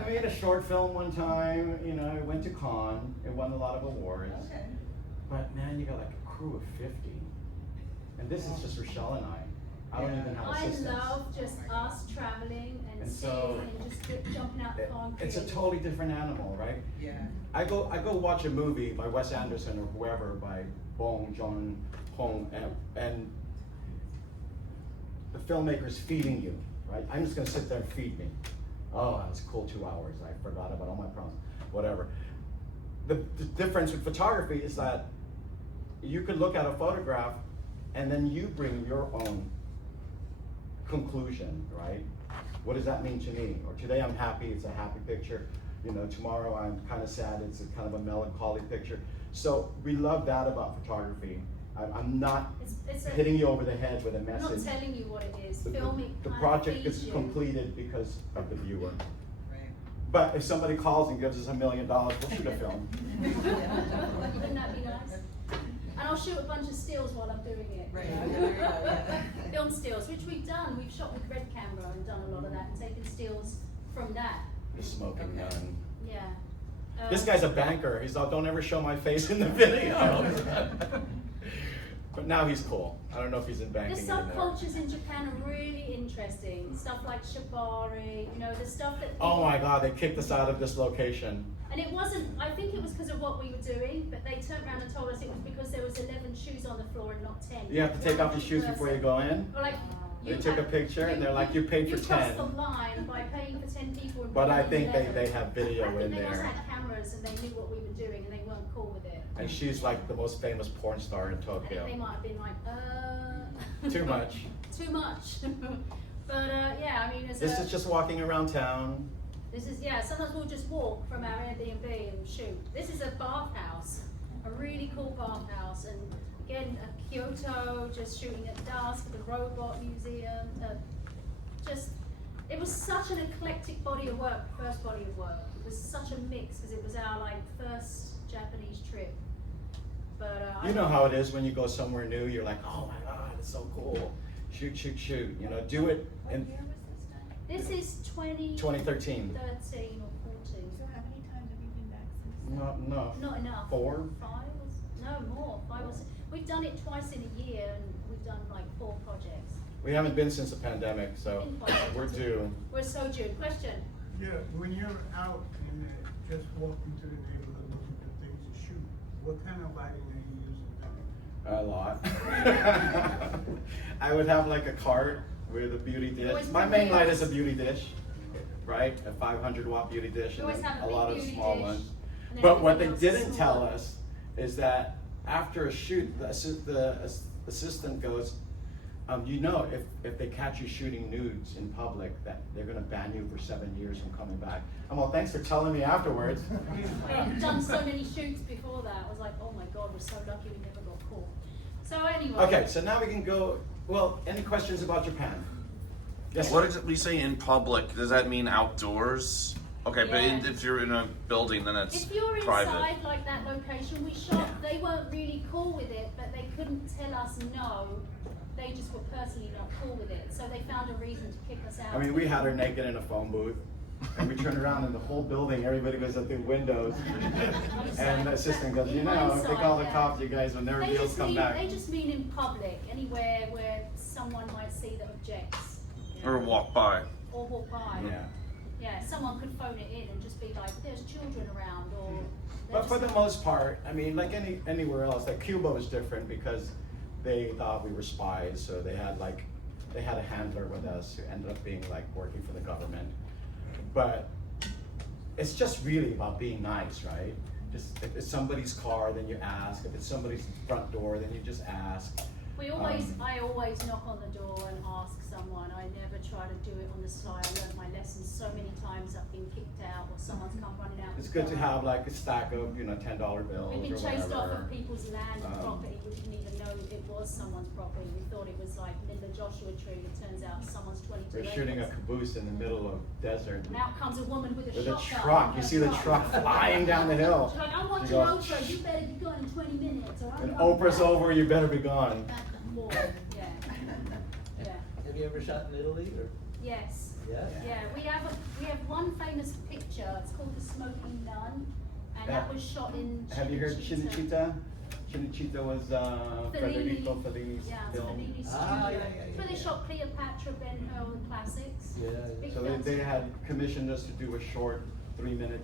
I made a short film one time, you know, I went to Cannes, it won a lot of awards. Okay. But man, you got like a crew of 50. And this is just Rochelle and I. I don't even have I assistants. love just us traveling and And seeing so- and just jumping out the concrete. It's a totally different animal, right? Yeah. I go watch a movie by Wes Anderson or whoever, by Bong Joon-ho, and the filmmaker's feeding you, right? I'm just gonna sit there and feed me. Oh, that was a cool 2 hours. I forgot about all my problems, whatever. The difference with photography is that you could look at a photograph and then you bring your own conclusion, right? What does that mean to me? Or today I'm happy, it's a happy picture. You know, tomorrow I'm kind of sad, it's a kind of a melancholy picture. So we love that about photography. I'm not It's a, hitting you over the head with a I'm not message. telling you what it is. The- Film it. The kind of project feeds is you. completed because of the viewer. Right. But if somebody calls and gives us $1 million, we'll shoot a film. Wouldn't that be nice? And I'll shoot a bunch of stills while I'm doing it. Right, you yeah, know? there you go, yeah. Film stills, which we've done. We've shot with red camera and done a lot of that and taken stills from that. The smoking Okay. gun. Yeah. This guy's a banker. He's like, don't ever show my face in the video. But now he's cool. I don't know if he's in The banking anymore. subcultures in Japan are really interesting. Stuff like shibari, you know, the stuff that. Oh my God, they kicked us out of this location. And it wasn't, I think it was because of what we were doing, but they turned around and told us it was because there was 11 shoes on the floor and not 10. You have to take off your shoes before you go in. Or like, They you took a have- picture and they're like, you paid for You crossed 10. the line by paying for 10 people. And But I bringing think 11. they have video I think in they must there. have cameras and they knew what we were doing and they weren't cool with it. And she's like the most famous porn star in I think they Tokyo. might have been like, Too much. Too much. But yeah, I mean, as This a, is just walking around town. this is, yeah, sometimes we'll just walk from our Airbnb and shoot. This is a bathhouse, a really cool bathhouse. And again, Kyoto, just shooting at dusk, the robot museum. It was such an eclectic body of work, first body of work. It was such a mix because it was our like first Japanese trip. But You know how it is when you go somewhere new, you're like, oh my God, it's so cool. Shoot, shoot, shoot. You know, do it in What year was this done? this is 2013 2013. or 14. So how many times have you been back since then? No, Not enough. 4? 5 no more. 5 or 6. We've done it twice in a year and we've done like 4 projects. We haven't been since the pandemic, so we're due. We're so due. Question? Yeah, when you're out and just walking to the neighborhood looking for things to shoot, what kind of lighting are you using? A lot. I would have like a cart with a beauty dish. always My have main light wheels. is a beauty dish, right? A 500-watt beauty dish, You and always then have a a lot big of beauty small dish, ones. and then But what they everything else is didn't tell small. us is that after a shoot, the assistant goes, you know, if they catch you shooting nudes in public, that they're gonna ban you for 7 years from coming back. I'm well, thanks for telling me afterwards. We've done so many shoots before that. I was like, oh my God, we're so lucky we never got caught. So anyway. Okay, so now we can go, well, any questions about Japan? Yes, What sir. does it, we say in public? Does that mean outdoors? Okay, but Yeah. if you're in a building, then it's If you're private. inside like that location we shot, they weren't really cool with it, but they couldn't tell us no. They just were personally not cool with it, so they found a reason to kick us out. I mean, we had her naked in a phone booth, and we turned around in the whole building, everybody was at the windows. And the assistant goes, you know, if they call the cops, you guys will never be able to come back. They just mean in public, anywhere where someone might see that objects. Or walk by. Or walk by. Yeah. Yeah, someone could phone it in and just be like, there's children around, or. they're But for just- the most part, I mean, like anywhere else, like Cuba was different because they thought we were spies, so they had a handler with us who ended up being like working for the government. But it's just really about being nice, right? Just if it's somebody's car, then you ask. If it's somebody's front door, then you just ask. I always knock on the door and ask someone. I never try to do it on the sly. I learned my lessons so many times. I've been kicked out or someone's come running out. It's the good to door. have like a stack of, you know, $10 bills We've been or chased off whatever. of people's land and Um, property. We didn't even know it was someone's property. We thought it was like in the Joshua Tree. It turns out someone's 22 We're acres. shooting a caboose in the middle of desert. And out comes a woman with a With a shotgun. truck, in you her see the truck flying down the hill. She's like, I'm She watching goes, Oprah. You better be gone in 20 minutes. Or I'm When coming Oprah's back." over, you better be gone. More. Yeah. Yeah. Have you ever shot in Italy or? Yes. Yeah? Yeah, we have one famous picture. It's called The Smoking Nun, and that was shot in. Have you heard Cinecittà? Cinecittà was Federico Fellini's Yeah, it's film. Fellini's Ah, studio. yeah, yeah, It's where they yeah. shot Cleopatra, Ben Hur, the classics. Yeah, Big So films. they had commissioned us to do a short 3-minute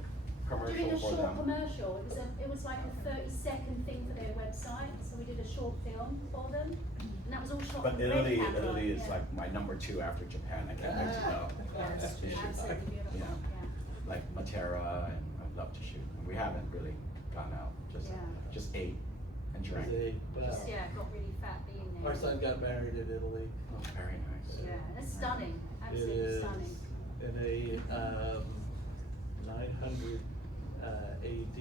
Doing commercial a for short them. commercial. It was like a 30-second thing for their website. So we did a short film for them, and that was all shot. But with red Italy camera, is yeah. like my number 2 after Japan. I can't wait to go. Yeah, it's To shoot. absolutely beautiful. Yeah. Yeah. Like Matera, and I'd love to shoot. And we haven't really gone out, Yeah. just ate and drank. Wow. Just, yeah, got really fat being there. Our son got married in Italy. Oh, very nice. Yeah, it's stunning. It Absolutely is stunning. in a 900 AD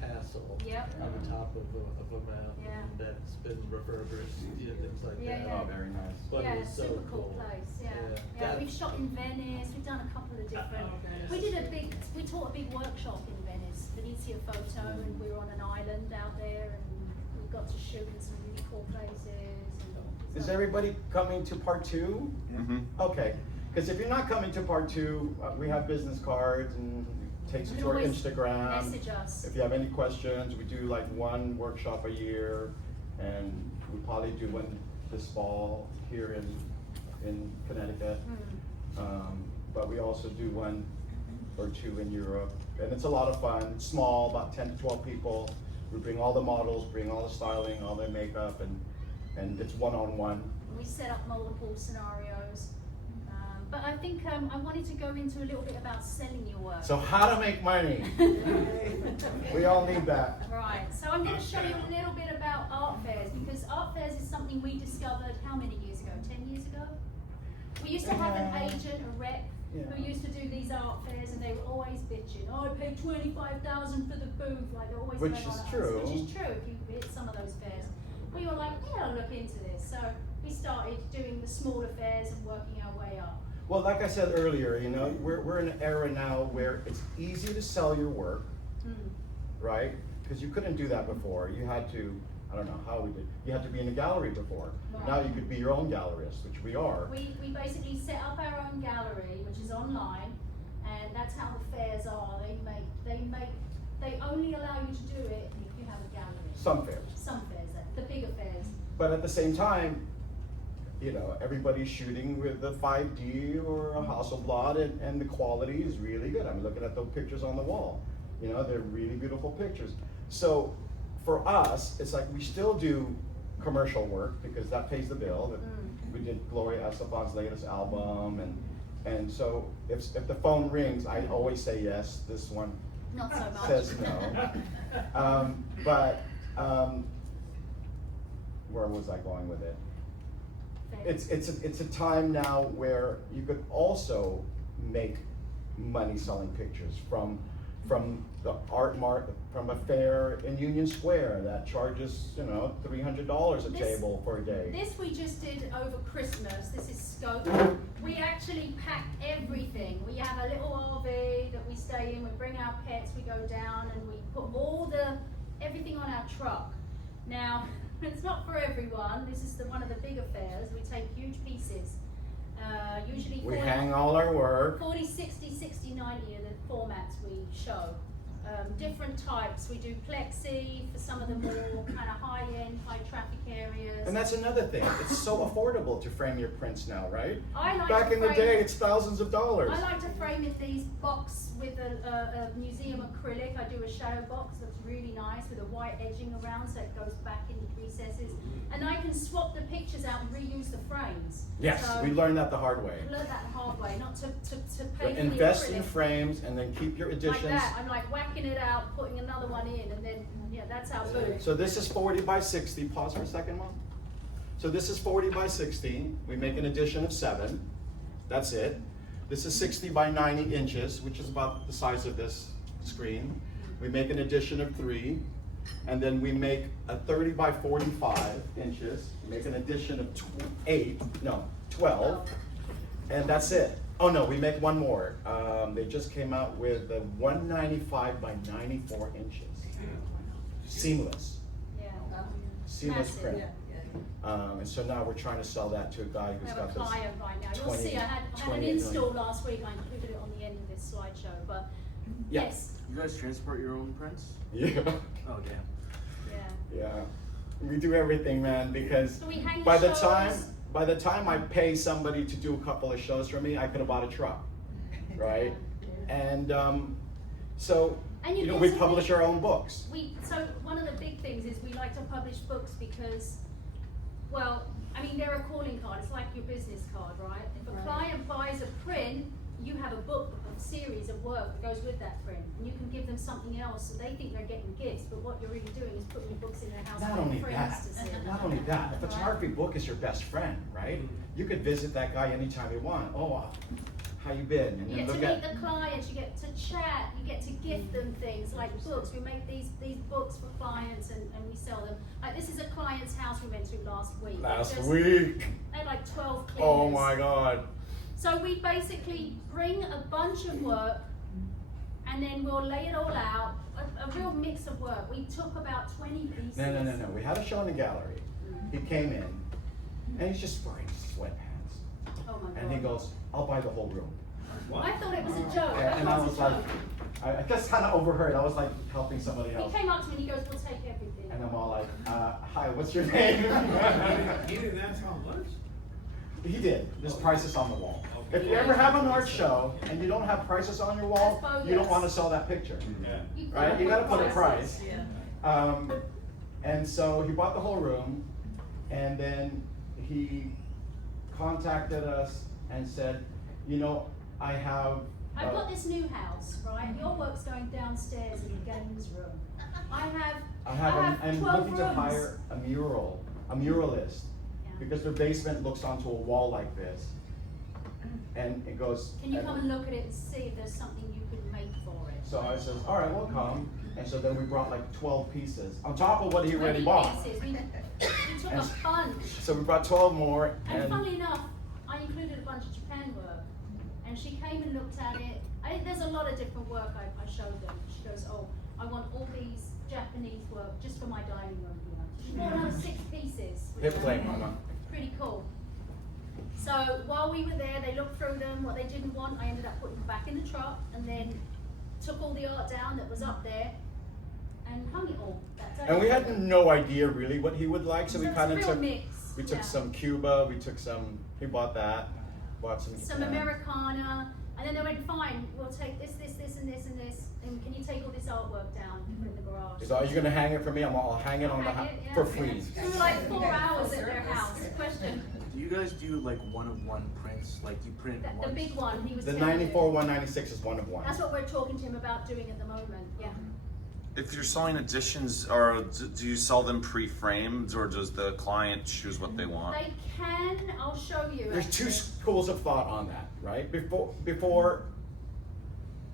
castle Yep. on the top of a mountain Yeah. that's been refurbished, things like Yeah, that. yeah. Oh, very nice. But Yeah, it was so super cool cool. place, yeah. Yeah. Yeah, That- we've shot in Venice, we've done a couple of different, we taught a big workshop in Venice, Venezia Photo, and we were on an island out there, and we got to shoot in some really cool places. And Is so- everybody coming to part 2? Mm-hmm. Okay, because if you're not coming to part 2, we have business cards and it takes you You to our can always Instagram. message us. If you have any questions, we do like one workshop a year, and we probably do one this fall here in Connecticut. But we also do one or two in Europe, and it's a lot of fun. It's small, about 10 to 12 people. We bring all the models, bring all the styling, all their makeup, and it's one-on-one. We set up multiple scenarios. But I think I wanted to go into a little bit about selling your work. So how to make money? We all need that. Right, so I'm going to show you a little bit about art fairs, because art fairs is something we discovered how many years ago? 10 years ago? We used to have an agent, a rep, who used to do these art fairs, and they were always bitching, oh, I paid $25,000 for the booth, like they're always Which going on is at us. true. Which is true if you hit some of those fairs. We were like, yeah, I'll look into this. So we started doing the smaller fairs and working our way up. Well, like I said earlier, you know, we're in an era now where it's easy to sell your work, right? Because you couldn't do that before. You had to, I don't know how we did, you had to be in a gallery before. Right. Now you could be your own gallerist, which we are. We basically set up our own gallery, which is online, and that's how the fairs are. They only allow you to do it if you have a gallery. Some fairs. Some fairs, the bigger fairs. But at the same time, you know, everybody's shooting with a 5D or a Hasselblad, and the quality is really good. I'm looking at the pictures on the wall. You know, they're really beautiful pictures. So for us, it's like we still do commercial work because that pays the bill. We did Gloria Estefan's latest album, and so if the phone rings, I always say yes. This one Not so much. says no. Where was I going with it? It's a time now where you could also make money selling pictures from the art market, from a fair in Union Square that charges, you know, $300 a table for a day. This we just did over Christmas. This is Scope. We actually pack everything. We have a little RV that we stay in. We bring our pets. We go down and we put everything on our truck. Now, it's not for everyone. This is one of the bigger fairs. We take huge pieces. Usually We hang all our work. 40, 60, 60, 90 are the formats we show. Different types. We do plexi for some of the more kind of high-end, high-traffic areas. And that's another thing. It's so affordable to frame your prints now, right? I like Back to in the frame- day, it's thousands of dollars. I like to frame in these box with a museum acrylic. I do a shadow box that's really nice with a white edging around so it goes back in the recesses. And I can swap the pictures out and reuse the frames. Yes, So we learned that the hard way. I learned that the hard way, not to pay for Invest the in acrylic. frames and then keep your Like additions. that, I'm like whacking it out, putting another one in, and then, yeah, that's our booth. So this is 40 by 60. Pause for a second, Mom. So this is 40 by 60. We make an addition of 7. That's it. This is 60 by 90 inches, which is about the size of this screen. We make an addition of 3. And then we make a 30 by 45 inches. We make an addition of 12. And that's it. Oh no, we make one more. They just came out with a 195 by 94 inches. Seamless. Yeah. Seamless Massive. print. Yeah. And so now we're trying to sell that to a guy We who's have a got this. client right now. You'll 20 see, I had an 28 install million. last week. I included it on the end of this slideshow, but Yeah. yes, You guys transport your own prints? Yeah, Oh, damn. yeah. yeah. We do everything, man, because So we hang by the shows. time I pay somebody to do a couple of shows for me, I could have bought a truck, right? And so, And you you know, get we to publish think- our own books. So one of the big things is we like to publish books because, well, I mean, they're a calling card. It's like your business card, right? If a Right. client buys a print, you have a book, a series of work that goes with that print, and you can give them something else, and they think they're getting gifts, but what you're really doing is putting your books in their house Not for only their that, friends to see. not only that, a photography book is your best friend, right? You could visit that guy anytime you want. Oh, how you been? And You then get to look meet at, the clients, you get to chat, you get to gift them things like books. We make these books for clients and we sell them. Like this is a client's house we went to last week. last Just- week. They had like 12 cleaners. Oh my God. So we basically bring a bunch of work and then we'll lay it all out. A real mix of work. We took about 20 pieces. No. We had a show in the gallery. He came in and he's just wearing sweatpants. Oh my God. And he goes, I'll buy the whole room. I thought it was a joke. And I I thought it was was a like, joke. I just kind of overheard. I was like helping somebody else. He came up to me and he goes, we'll take everything. And I'm all like, hi, what's your name? He didn't ask how much? He did. There's prices on the wall. If you ever have an art show and you don't have prices on your wall, That's you don't bogus. want to sell that picture. You've Right? You gotta put a prices. price. Yeah. And so he bought the whole room, and then he contacted us and said, you know, I have. I've got this new house, right? Your work's going downstairs in the games room. I'm I'm looking to hire a muralist, Yeah. because their basement looks onto a wall like this, and it goes. Can you come and look at it and see if there's something you could make for it? So I says, all right, we'll come. And so then we brought like 12 pieces on top of what he 20 already bought. pieces. We took And a bunch. So we brought 12 more, And funnily enough, I included a bunch of Japan work. And she came and looked at it. There's a lot of different work I showed them. She goes, oh, I want all these Japanese work just for my dining room here. She bought another 6 pieces. hit play, mama. Pretty cool. So while we were there, they looked through them. What they didn't want, I ended up putting back in the truck and then took all the art down that was up there and hung it all that day. And we had no idea really what he would like, so we it's kind a of real took. mix. We took yeah. some Cuba. We took some. He bought that. Bought Some Americana, and then they went, fine, we'll take this, and this, and this, and can you take all this artwork down and put it in the garage? He's, are you gonna hang it for me? I'll hang it on the Hang it, yeah. for free. We were like 4 hours at their house. Question. Do you guys do like one-of-one prints? Like you print The once? big one, he was The telling me. 94 196 is one of one. That's what we're talking to him about doing at the moment, yeah. If you're selling editions, or do you sell them pre-framed, or does the client choose what they want? They can, I'll show you. There's two actually. schools of thought on that, right? Before,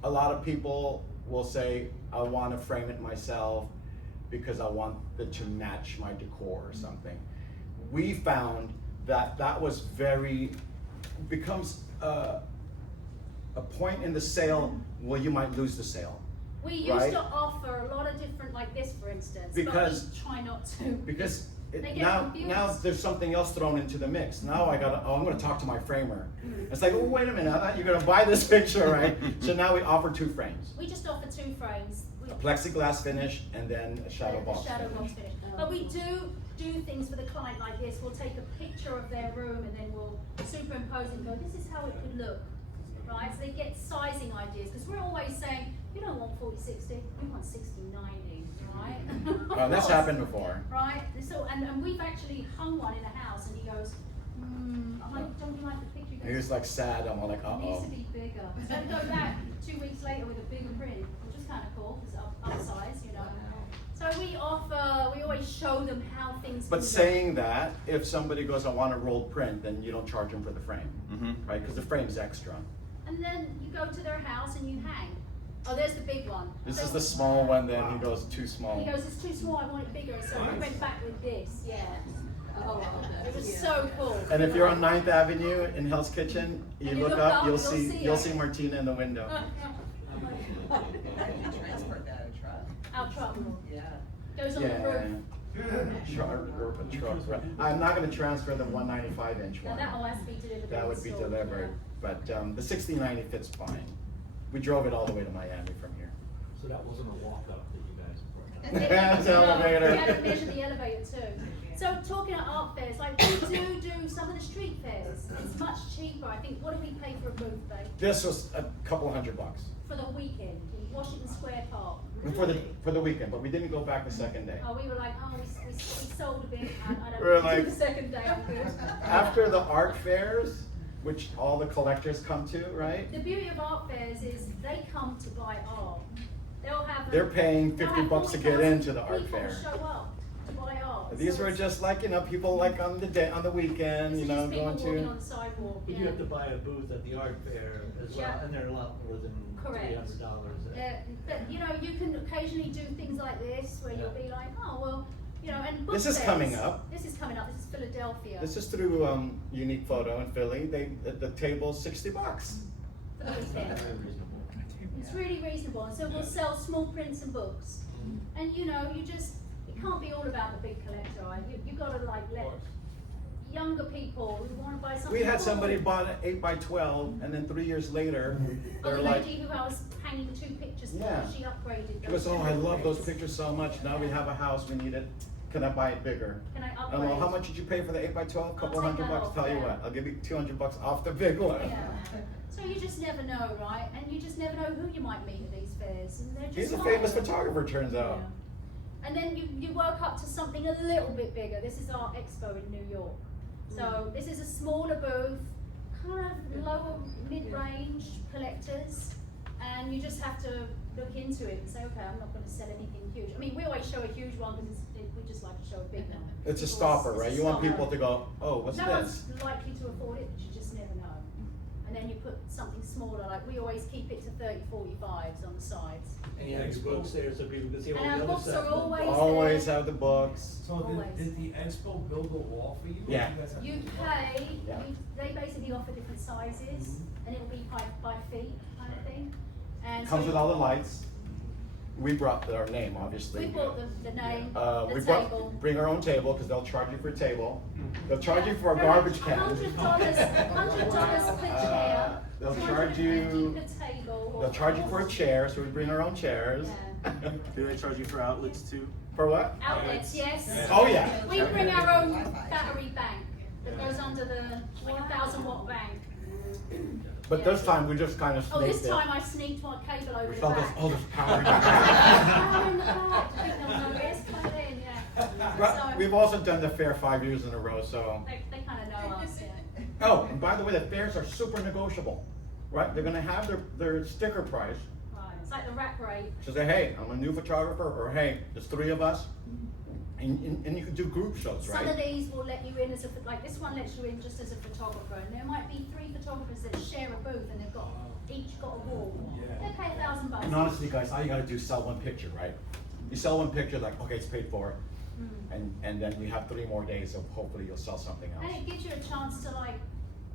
a lot of people will say, I want to frame it myself because I want it to match my decor or something. We found that that was becomes a point in the sale where you might lose the sale. We used right? to offer a lot of different, like this for instance, Because- but we try not to. Because They get now confused. there's something else thrown into the mix. Now I'm gonna talk to my framer. It's like, oh, wait a minute, I thought you were gonna buy this picture, right? So now we offer 2 frames. We just offer 2 frames. We, A plexiglass finish and then a shadow the box. shadow box finish. But we do things for the client like this. We'll take a picture of their room and then we'll superimpose it and go, this is how it could look. Right? So they get sizing ideas. Because we're always saying, you don't want 40-60, we want 60-90, right? Well, that's happened before. Right? So, and we've actually hung one in a house and he goes, I'm like, don't you like the picture? He was like sad. I'm all like, It needs uh-oh. to be bigger. So we go back 2 weeks later with a bigger print, which is kind of cool, because upsize, you know. So we always show them how things But can saying that, if somebody goes, I want a rolled print, then you don't charge them for the frame, right? Because the frame's extra. go. And then you go to their house and you hang. Oh, there's the big one. This So is the small one, then he goes, too small. He goes, it's too small, I want it bigger. So we went back with this, yeah. Oh, it was so cool. And if you're on 9th Avenue in Hell's Kitchen, you And you look up, you'll her. see Martina in the window. How did you transport that, a truck? Our truck Yeah. goes on the roof. Truck. I'm not gonna transfer the 195-inch Now one. that all has to be delivered. That and would be installed, delivered, but the 6090 fits fine. We drove it all the way to Miami from here. So that wasn't a walk-up that you guys yeah. brought That's the elevator. We had to measure the elevator too. So talking about art fairs, like we do some of the street fairs. It's much cheaper. I think, what do we pay for a booth, babe? This was a couple $100 For the weekend in Washington Square Park. for the weekend, but we didn't go back the second day. Oh, we were like, oh, we sold a bit. I don't We're know. like- The second day, I'm good. After the art fairs, which all the collectors come to, right? The beauty of art fairs is they come to buy art. They'll have. They're paying they'll 50 have bucks to get 40,000 into the art people fair. show up to buy art. These were just like, you know, people like on the day, on the weekend, you know, People going walking to. on the sidewalk, But yeah. you have to buy a booth at the art fair as well, Yeah. and they're a lot more than Correct. $300. Yeah, but you know, you can occasionally do things like this where you'll be like, oh, well, you know, and book This is fairs- coming up. This is coming up, this is Philadelphia. This is through Unique Photo in Philly. The table's $60. For the weekend. It's really reasonable, and so we'll sell small prints and books. And you know, it can't be all about the big collector, right? You gotta like let younger people who wanna buy something. We had cool. somebody bought an 8x12, and then 3 years later, Oh, they're the like, lady who I was hanging 2 pictures for, Yeah. she upgraded she goes, those oh, I love those pictures. pictures so much. Now we have a house, we need it. Can I buy it bigger? Can I And upgrade? well, how much did you pay for the 8x12? Couple I'll take $100 that off, Tell you yeah. what, I'll give you $200 off the big one. Yeah. So you just never know, right? And you just never know who you might meet at these fairs. And they're just He's a fun. famous photographer, turns out. Yeah. And then you work up to something a little bit bigger. This is our expo in New York. So this is a smaller booth, kind of lower mid-range collectors, and you just have to look into it and say, okay, I'm not going to sell anything huge. I mean, we always show a huge one because we just like to show a big one. It's a Because stopper, it's right? a You want stopper. people to go, oh, what's No this? one's likely to afford it, but you just never know. And then you put something smaller, like we always keep it to 30-45s on the sides. And you have your books there so people can see all And the our other books stuff. are always Always there. have the books. So Always. did the expo build a wall for you? or Yeah. you guys have You to- pay, Yeah. they basically offer different sizes, and it'll be by feet kind of thing. And Comes so with all the lights. We brought our name, obviously. we bought the name, We the brought, table. bring our own table, because they'll charge you for a table. They'll charge you for a garbage can. $100 per chair. They'll charge you, per table. or- they'll charge you for a chair, so we bring our own chairs. Yeah. Do they charge you for outlets too? For what? Outlets, yes. Oh, yeah. We bring our own battery bank that goes under the, like 1,000-watt bank. But this time, we just kind of Oh, this sneaked time it. I sneaked my cable over We the felt this, back. oh, there's power in the Power in the back. I think they'll notice, come in, yeah. But So, we've also done the fair 5 years in a row, so. they kind of know us, yeah. Oh, and by the way, the fares are super negotiable, right? They're gonna have their sticker price. Right, it's like the rack rate. So say, hey, I'm a new photographer, or hey, there's 3 of us. And you can do group shows, Some of right? these will let you in as like this one lets you in just as a photographer, and there might be 3 photographers that share a booth, and they've got each got a wall. They pay $1,000. And honestly, guys, all you gotta do is sell one picture, right? You sell one picture, like, okay, it's paid for. And then you have 3 more days of hopefully you'll sell something else. And it gives you a chance to like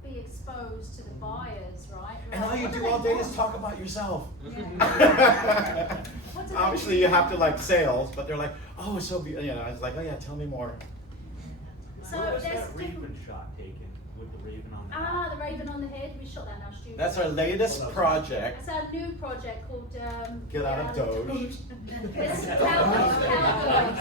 be exposed to the buyers, right? And all you What do they all day want? is talk about yourself. Yeah. What do they Obviously, you have to like sales, but they're like, oh, it's so beautiful. You know, it's like, oh yeah, tell me more. So Where was there's that different. Raven shot taken with the Raven on the Ah, the raven on the head. We shot that in our studio. That's our latest project. That's our new project called Get Out of Doge. It's cowboy.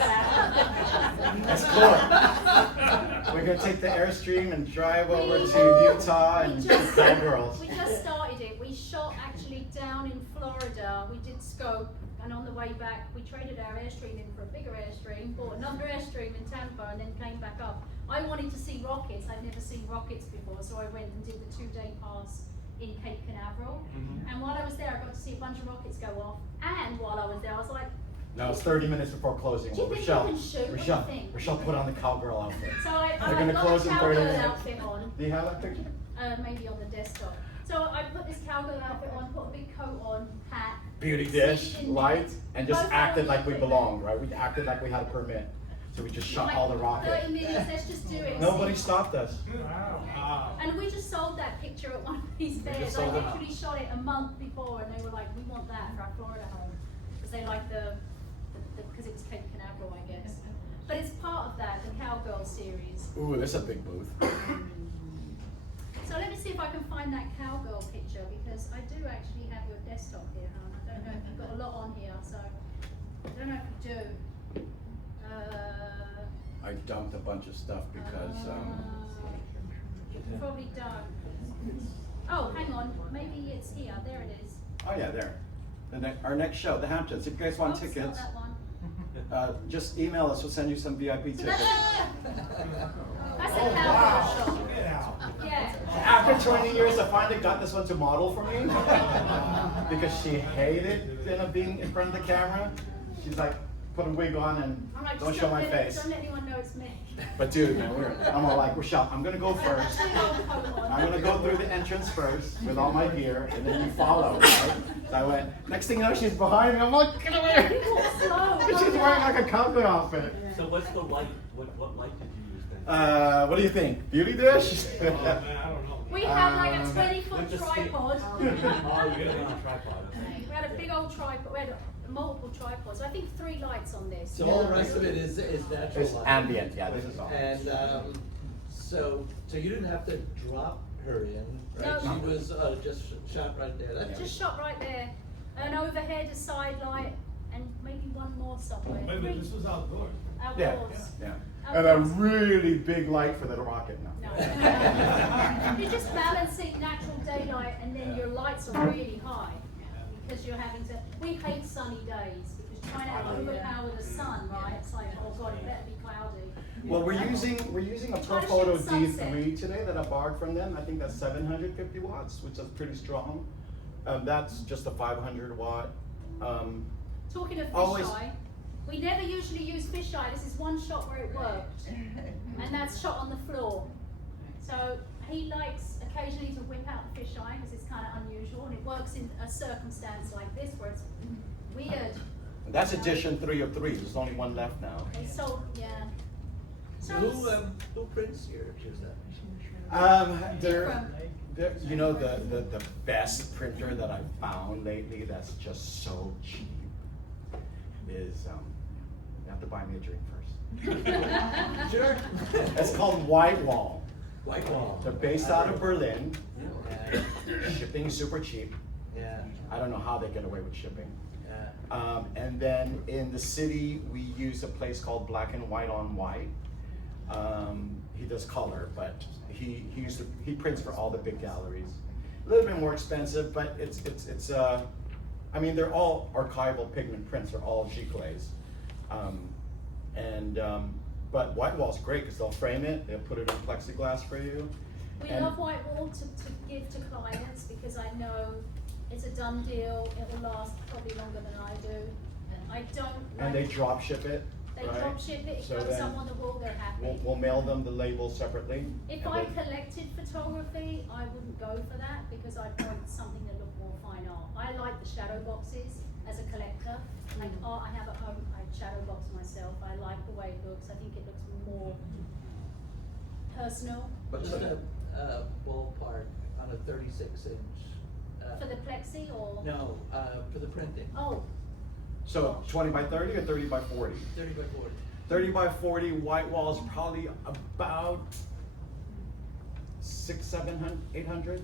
That's cool. We're gonna take the Airstream and drive over to Utah and shoot cowgirls. We just started it. We shot actually down in Florida. We did scope, and on the way back, we traded our Airstream in for a bigger Airstream, bought another Airstream in Tampa, and then came back up. I wanted to see rockets. I'd never seen rockets before, so I went and did the 2-day pass in Cape Canaveral. And while I was there, I got to see a bunch of rockets go off. And while I was there, I was like, Now it's 30 minutes before closing. Do you think Rochelle, you can shoot? What do you Rochelle, think? Rochelle, put on the cowgirl outfit. so I They're gonna got close the in 30 cowgirl minutes. outfit on. Do you have that picture? Maybe on the desktop. So I put this cowgirl outfit on, put a big coat on, hat. Beauty seat dish, in lights, and just both acted our like we equipment. belonged, right? We acted like we had a permit. So we just shot Like all the 30 rockets. minutes, let's just do it. Nobody stopped us. And we just sold that picture at one of these fairs. I sold it. literally shot it a month before, and they were like, "We want that for our Florida home," because they like because it was Cape Canaveral, I guess. But it's part of that, the Cowgirl series. Ooh, this is a big booth. So let me see if I can find that Cowgirl picture, because I do actually have your desktop here, hon. I don't know if you've got a lot on here, so I don't know if you do. I dumped a bunch of stuff because You probably don't. Oh, hang on. Maybe it's here. There it is. oh yeah, there. Our next show, the Hamptons. If you guys want Oops, not tickets, that one. just email us. We'll send you some VIP So tickets. that's a cowgirl shot. Yeah. After 20 years, I finally got this one to model for me because she hated being in front of the camera. She's like, put a wig on and I'm like, don't just show my let- face. Don't let anyone know it's me. But dude, man, I'm all like, Rochelle, I'm gonna go first. Big old coat on. I'm gonna go through the entrance first with all my gear, and then you follow, right? So I went, next thing you know, she's behind me. I'm like, get away! You walk slow. And she's wearing like a cowboy outfit. So what's the light? What light did you use then? What do you think? Beauty dish? Oh man, I don't know. We had like a Um, 20-foot tripod. Oh, you got it on a tripod. Okay. We had a big old tripod. We had multiple tripods. I think 3 lights on this. So all the rest of it is natural It's light. ambient, yeah, this is all. And so you didn't have to drop her in, right? No. She was just shot right there. That's Just shot right there. An overhead, a side light, and maybe one more somewhere. Maybe this was outdoors. Yeah, Outdoors. yeah. And a Outdoors. really big light for the rocket now. No. You're just balancing natural daylight, and then your lights are really high because you're having to. We hate sunny days because trying to overpower the sun, right? It's like, oh god, it better be cloudy. Well, we're using a Try to Profoto shoot sunset. D3 today that I borrowed from them. I think that's 750 watts, which is pretty strong. That's just a 500 watt. Talking of Always- fisheye, we never usually use fisheye. This is one shot where it worked, and that's shot on the floor. So he likes occasionally to whip out the fisheye because it's kind of unusual, and it works in a circumstance like this where it's weird. That's edition 3 of 3. There's only one left now. They sold, yeah. So who prints your stuff? They're, you know, the best printer that I've found lately that's just so cheap is, you have to buy me a drink first. Sure. It's called Whitewall. Whitewall. They're based out of Berlin. Yeah. Shipping super cheap. Yeah. I don't know how they get away with shipping. Yeah. And then in the city, we use a place called Black and White on White. He does color, but he prints for all the big galleries. A little bit more expensive, but it's I mean, they're all archival pigment prints. They're all Giclées. But Whitewall's great because they'll frame it, they'll put it in plexiglass for you. we and- love Whitewall to give to clients because I know it's a done deal. It will last probably longer than I do. I don't. And they drop ship it, They right? drop ship it. It So goes then up on the wall. They're happy. We'll mail them the label separately. If and I then- collected photography, I wouldn't go for that because I'd want something that looked more fine art. I like the shadow boxes as a collector. Like art I have at home, I shadow box myself. I like the way it looks. I think it looks more personal. What's the ballpark on a 36-inch? For the plexi or? No, for the printing. Oh, So 20 by 30 or 30 by 40? 30 by 40. 30 by 40 white walls, probably about 600, 700, 800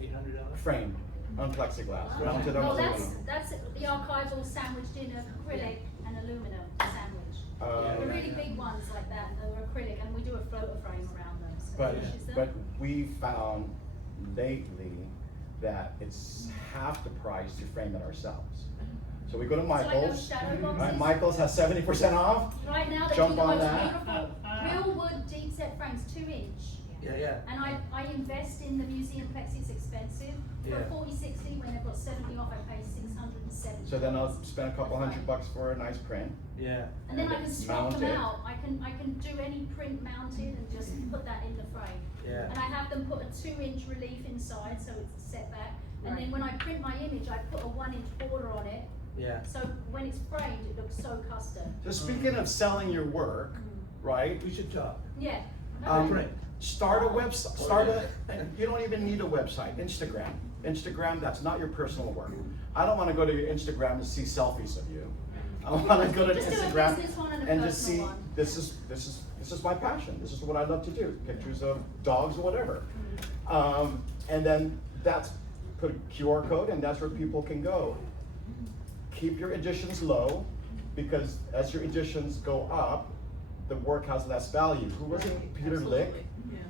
$800. framed on plexiglass. oh. Mounted on Well, aluminum. that's the archival sandwiched in acrylic and aluminum sandwich. The really big ones like that are acrylic, and we do a floater frame around them. So But it pushes them. but we found lately that it's half the price to frame it ourselves. So we go to So like those Michael's. shadow boxes? Right, Michael's has 70% off. Right now they Jump do the on most that. beautiful real wood deep set frames, 2-inch. Yeah. And I invest in the museum plexi, it's expensive. For Yeah. 40/60, when they've got 70 off, I pay $670. So then I'll spend a couple $100 for a nice print. Yeah. And then I can swap Mount them it. out. I can do any print mounted and just put that in the frame. Yeah. And I have them put a 2-inch relief inside, so it's set back. And then when I print my image, I put a 1-inch border on it. Yeah. So when it's framed, it looks so custom. So speaking of selling your work, right? We should talk. Yeah. Print. Start a website. You don't even need a website. Instagram, that's not your personal work. I don't want to go to your Instagram to see selfies of you. I want to go to Just do a Instagram business one and a and just personal see one. this is my passion. This is what I love to do. Pictures of dogs or whatever. And then that's put a QR code, and that's where people can go. Keep your editions low, because as your editions go up, the work has less value. Who was it? Peter Lick,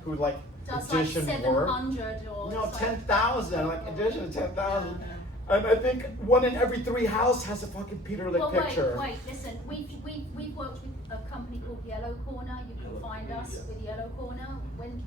who like Does like edition work. 700 or No, it's like- 10,000, like edition 10,000. And I think 1 in every 3 house has a fucking Peter Lick Well, picture. wait, listen, we've worked with a company called Yellow Corner. You can find us with Yellow Corner.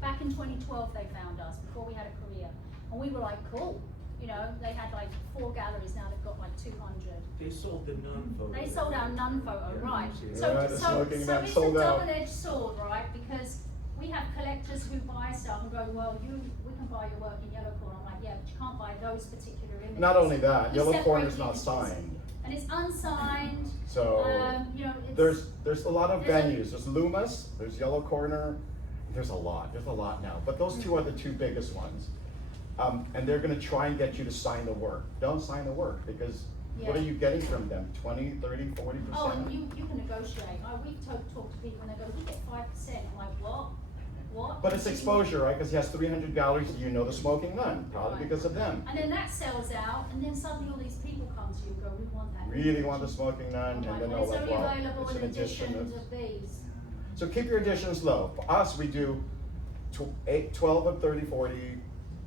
Back in 2012 they found us, before we had a career. And we were like, cool. You know, they had like 4 galleries, now they've got like 200. They sold the non-photo. They sold our nun photo, right? Yeah, So, the so smoking it's gun a sold out. double-edged sword, right? Because we have collectors who buy stuff and go, well, we can buy your work in yellow corner. I'm like, yeah, but you can't buy those particular images. Not only that, We Yellow separate Corner's the not images. signed. And it's unsigned. So You know, it's, there's a lot of there's a- venues. There's Loomis, there's Yellow Corner, there's a lot now. But those two are the two biggest ones. And they're gonna try and get you to sign the work. Don't sign the work because what are Yeah. you getting from them? 20, 30, 40%? Oh, and you can negotiate. We've talked to people and they go, we get 5%. I'm like, what? What? But it's exposure, right? Because he has 300 galleries, you know the Smoking Nun, probably Right. because of them. And then that sells out, and then suddenly all these people come to you and go, we want that. Really want the Smoking Nun, I'm and like, then well, they're it's like, only well, available it's in an edition editions of. of these. So keep your editions low. For us, we do 12 of 30, 40,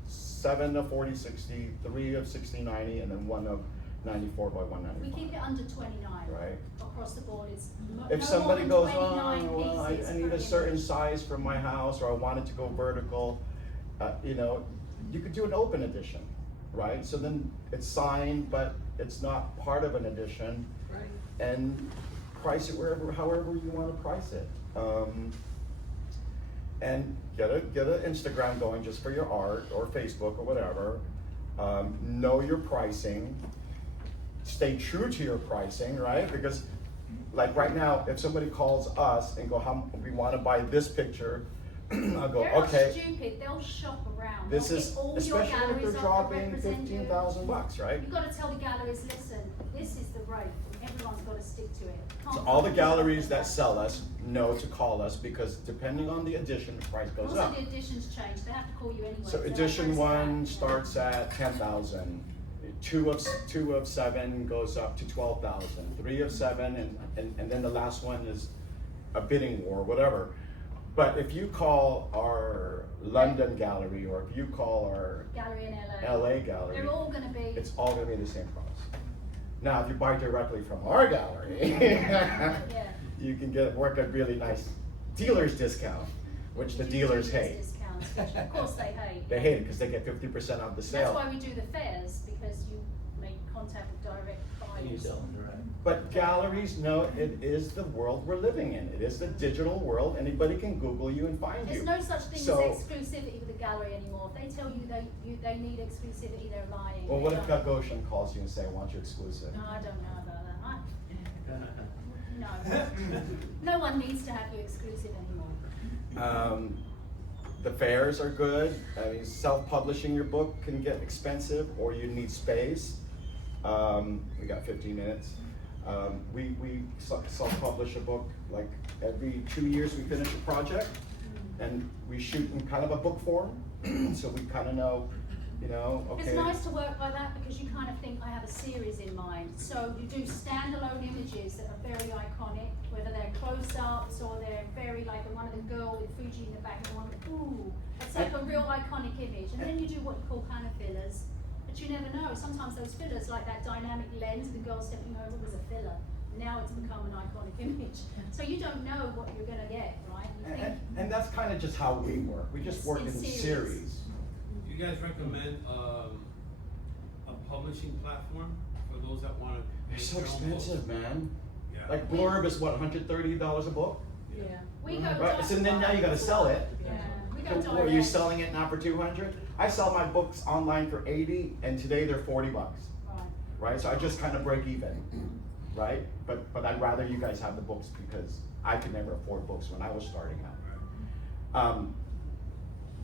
7 of 40, 60, 3 of 60, 90, and then 1 of 94 by We 195. keep it under 29. Right. Across the board, it's no If more somebody than goes, 29 oh, well, I pieces need per a certain image. size for my house, or I want it to go vertical, you know, you could do an open edition, right? So then it's signed, but it's not part of an edition. Right. And price it however you want to price it. And get a Instagram going just for your art, or Facebook or whatever. Know your pricing. Stay true to your pricing, right? Because like right now, if somebody calls us and go, how we want to buy this picture, I'll go, They're not okay. stupid, they'll shop around. This They'll is, get all your especially if galleries they're up that dropping represent you. $15,000, right? You've got to tell the galleries, listen, this is the rate, and everyone's got to stick to it. Can't So all the compromise galleries on that sell us know to call us because depending on the edition, the price goes Also, up. the editions change, they have to call you anyway. So they don't edition raise it one up. starts at 10,000. Two of 7 goes up to 12,000. 3 of 7, and then the last one is a bidding war, whatever. But if you call our London gallery, or if you call our Gallery in LA. LA gallery, They're all gonna be. it's all gonna be the same price. Now, if you buy directly from our gallery, Yeah. you can work a really nice dealer's discount, which the We do dealers dealers hate. discounts, which of course they hate. They hate it because they get 50% off the That's sale. why we do the fairs, because you make contact with direct You buyers. sell them direct. But galleries know it is the world we're living in. It is the digital world. Anybody can Google you and find There's you. no such thing So- as exclusivity with a gallery anymore. If they tell you they need exclusivity, they're lying. Well, what if They don't. Gagosian calls you and say, I want you exclusive? No, I don't know about that. No. No one needs to have you exclusive anymore. The fairs are good. I mean, self-publishing your book can get expensive, or you need space. We got 15 minutes. We self-publish a book like every 2 years. We finish a project, and we shoot in kind of a book form, so we kind of know, you know, okay. It's nice to work like that because you kind of think I have a series in mind. So you do standalone images that are very iconic, whether they're close-ups or they're very like the one of the girl with Fuji in the back and the one with, ooh, it's like a real iconic image. And then you do what you call kind of fillers, but you never know. Sometimes those fillers, like that dynamic lens, the girl stepping over was a filler. Now it's become an iconic image. So you don't know what you're gonna get, right? You think, And that's kind of just how we work. We just work in series. Do you guys recommend a publishing platform for those that want to? They're so expensive, man. Yeah. Like Blurb is what, $130 a book? yeah. We go Right, so then now you gotta sell it. Yeah, we go So, are you direct. selling it now for 200? I sell my books online for 80, and today they're 40 bucks. Right. Right, so I just kind of break even, right? But I'd rather you guys have the books because I could never afford books when I was starting out.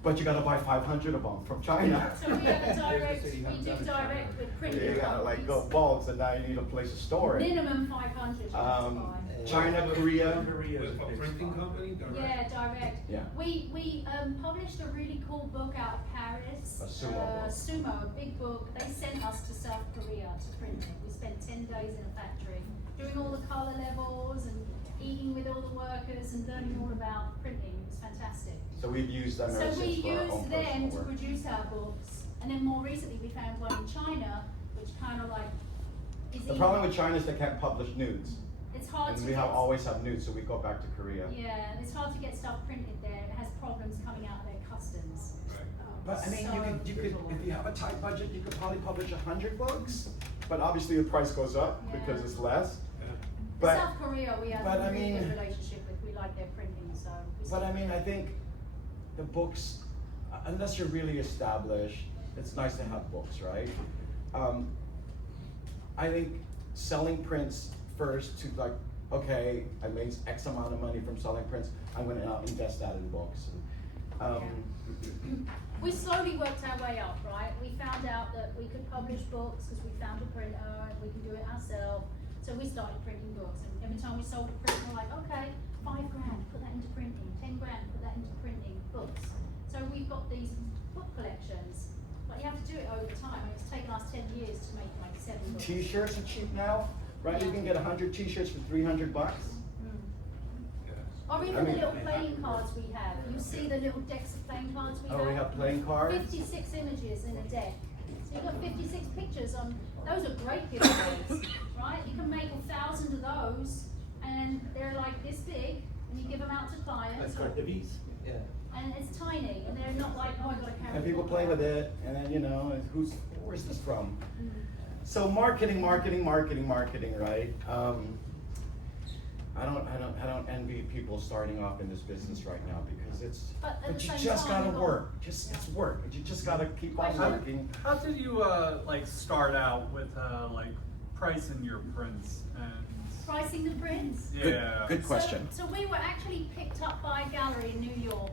But you gotta buy 500 of them from China. So we have a direct, we do direct with printing You gotta like go companies. bulks, and now you need a place to store it. Minimum 500 you have to buy. China, Korea. With a printing company? direct? Yeah, direct. Yeah. We published a really cool book out of Paris. A sumo book. Sumo, a big book. They sent us to South Korea to print it. We spent 10 days in a factory doing all the color levels and eating with all the workers and learning all about printing. It was fantastic. So we've used them ever So we since for our own used them personal to work. produce our books, and then more recently we found one in China, which kind of like is The problem with China is they can't publish nudes. it's hard And to we get, always have nudes, so we go back to Korea. yeah, and it's hard to get stuff printed there. It has problems coming out of their customs. But I mean, So- you could, if you have a tight budget, you could probably publish 100 books. but obviously the price goes up Yeah. because it's less. But, South Korea, we have but a I really mean- good relationship with. We like their printing, so. we but I see- mean, I think the books, unless you're really established, it's nice to have books, right? I think selling prints first to like, okay, I made X amount of money from selling prints, I'm gonna now invest that in books. We slowly worked our way up, right? We found out that we could publish books because we found a printer and we can do it ourselves. So we started printing books, and every time we sold a print, we're like, okay, $5 grand, put that into printing, 10 grand, put that into printing books. So we've got these book collections, but you have to do it over time, and it's taken us 10 years to make like 7 books. T-shirts are cheap now, right? You can get 100 T-shirts for $300. Or even I mean- the little playing cards we have. You see the little decks of playing cards we have? Oh, we have playing cards? 56 images in a deck. So you've got 56 pictures on, those are great giveaways, right? You can make 1,000 of those, and they're like this big, and you give them out to clients. Yeah. And it's tiny, and they're not like, oh, I gotta carry And people it. play with it, and then, you know, where's this from? So marketing, right? I don't envy people starting off in this business right now because But at the you same just time, gotta you've got- work. It's work. You just gotta keep on Question. working. How did you like start out with like pricing your prints and Pricing the prints. yeah? Good question. So we were actually picked up by a gallery in New York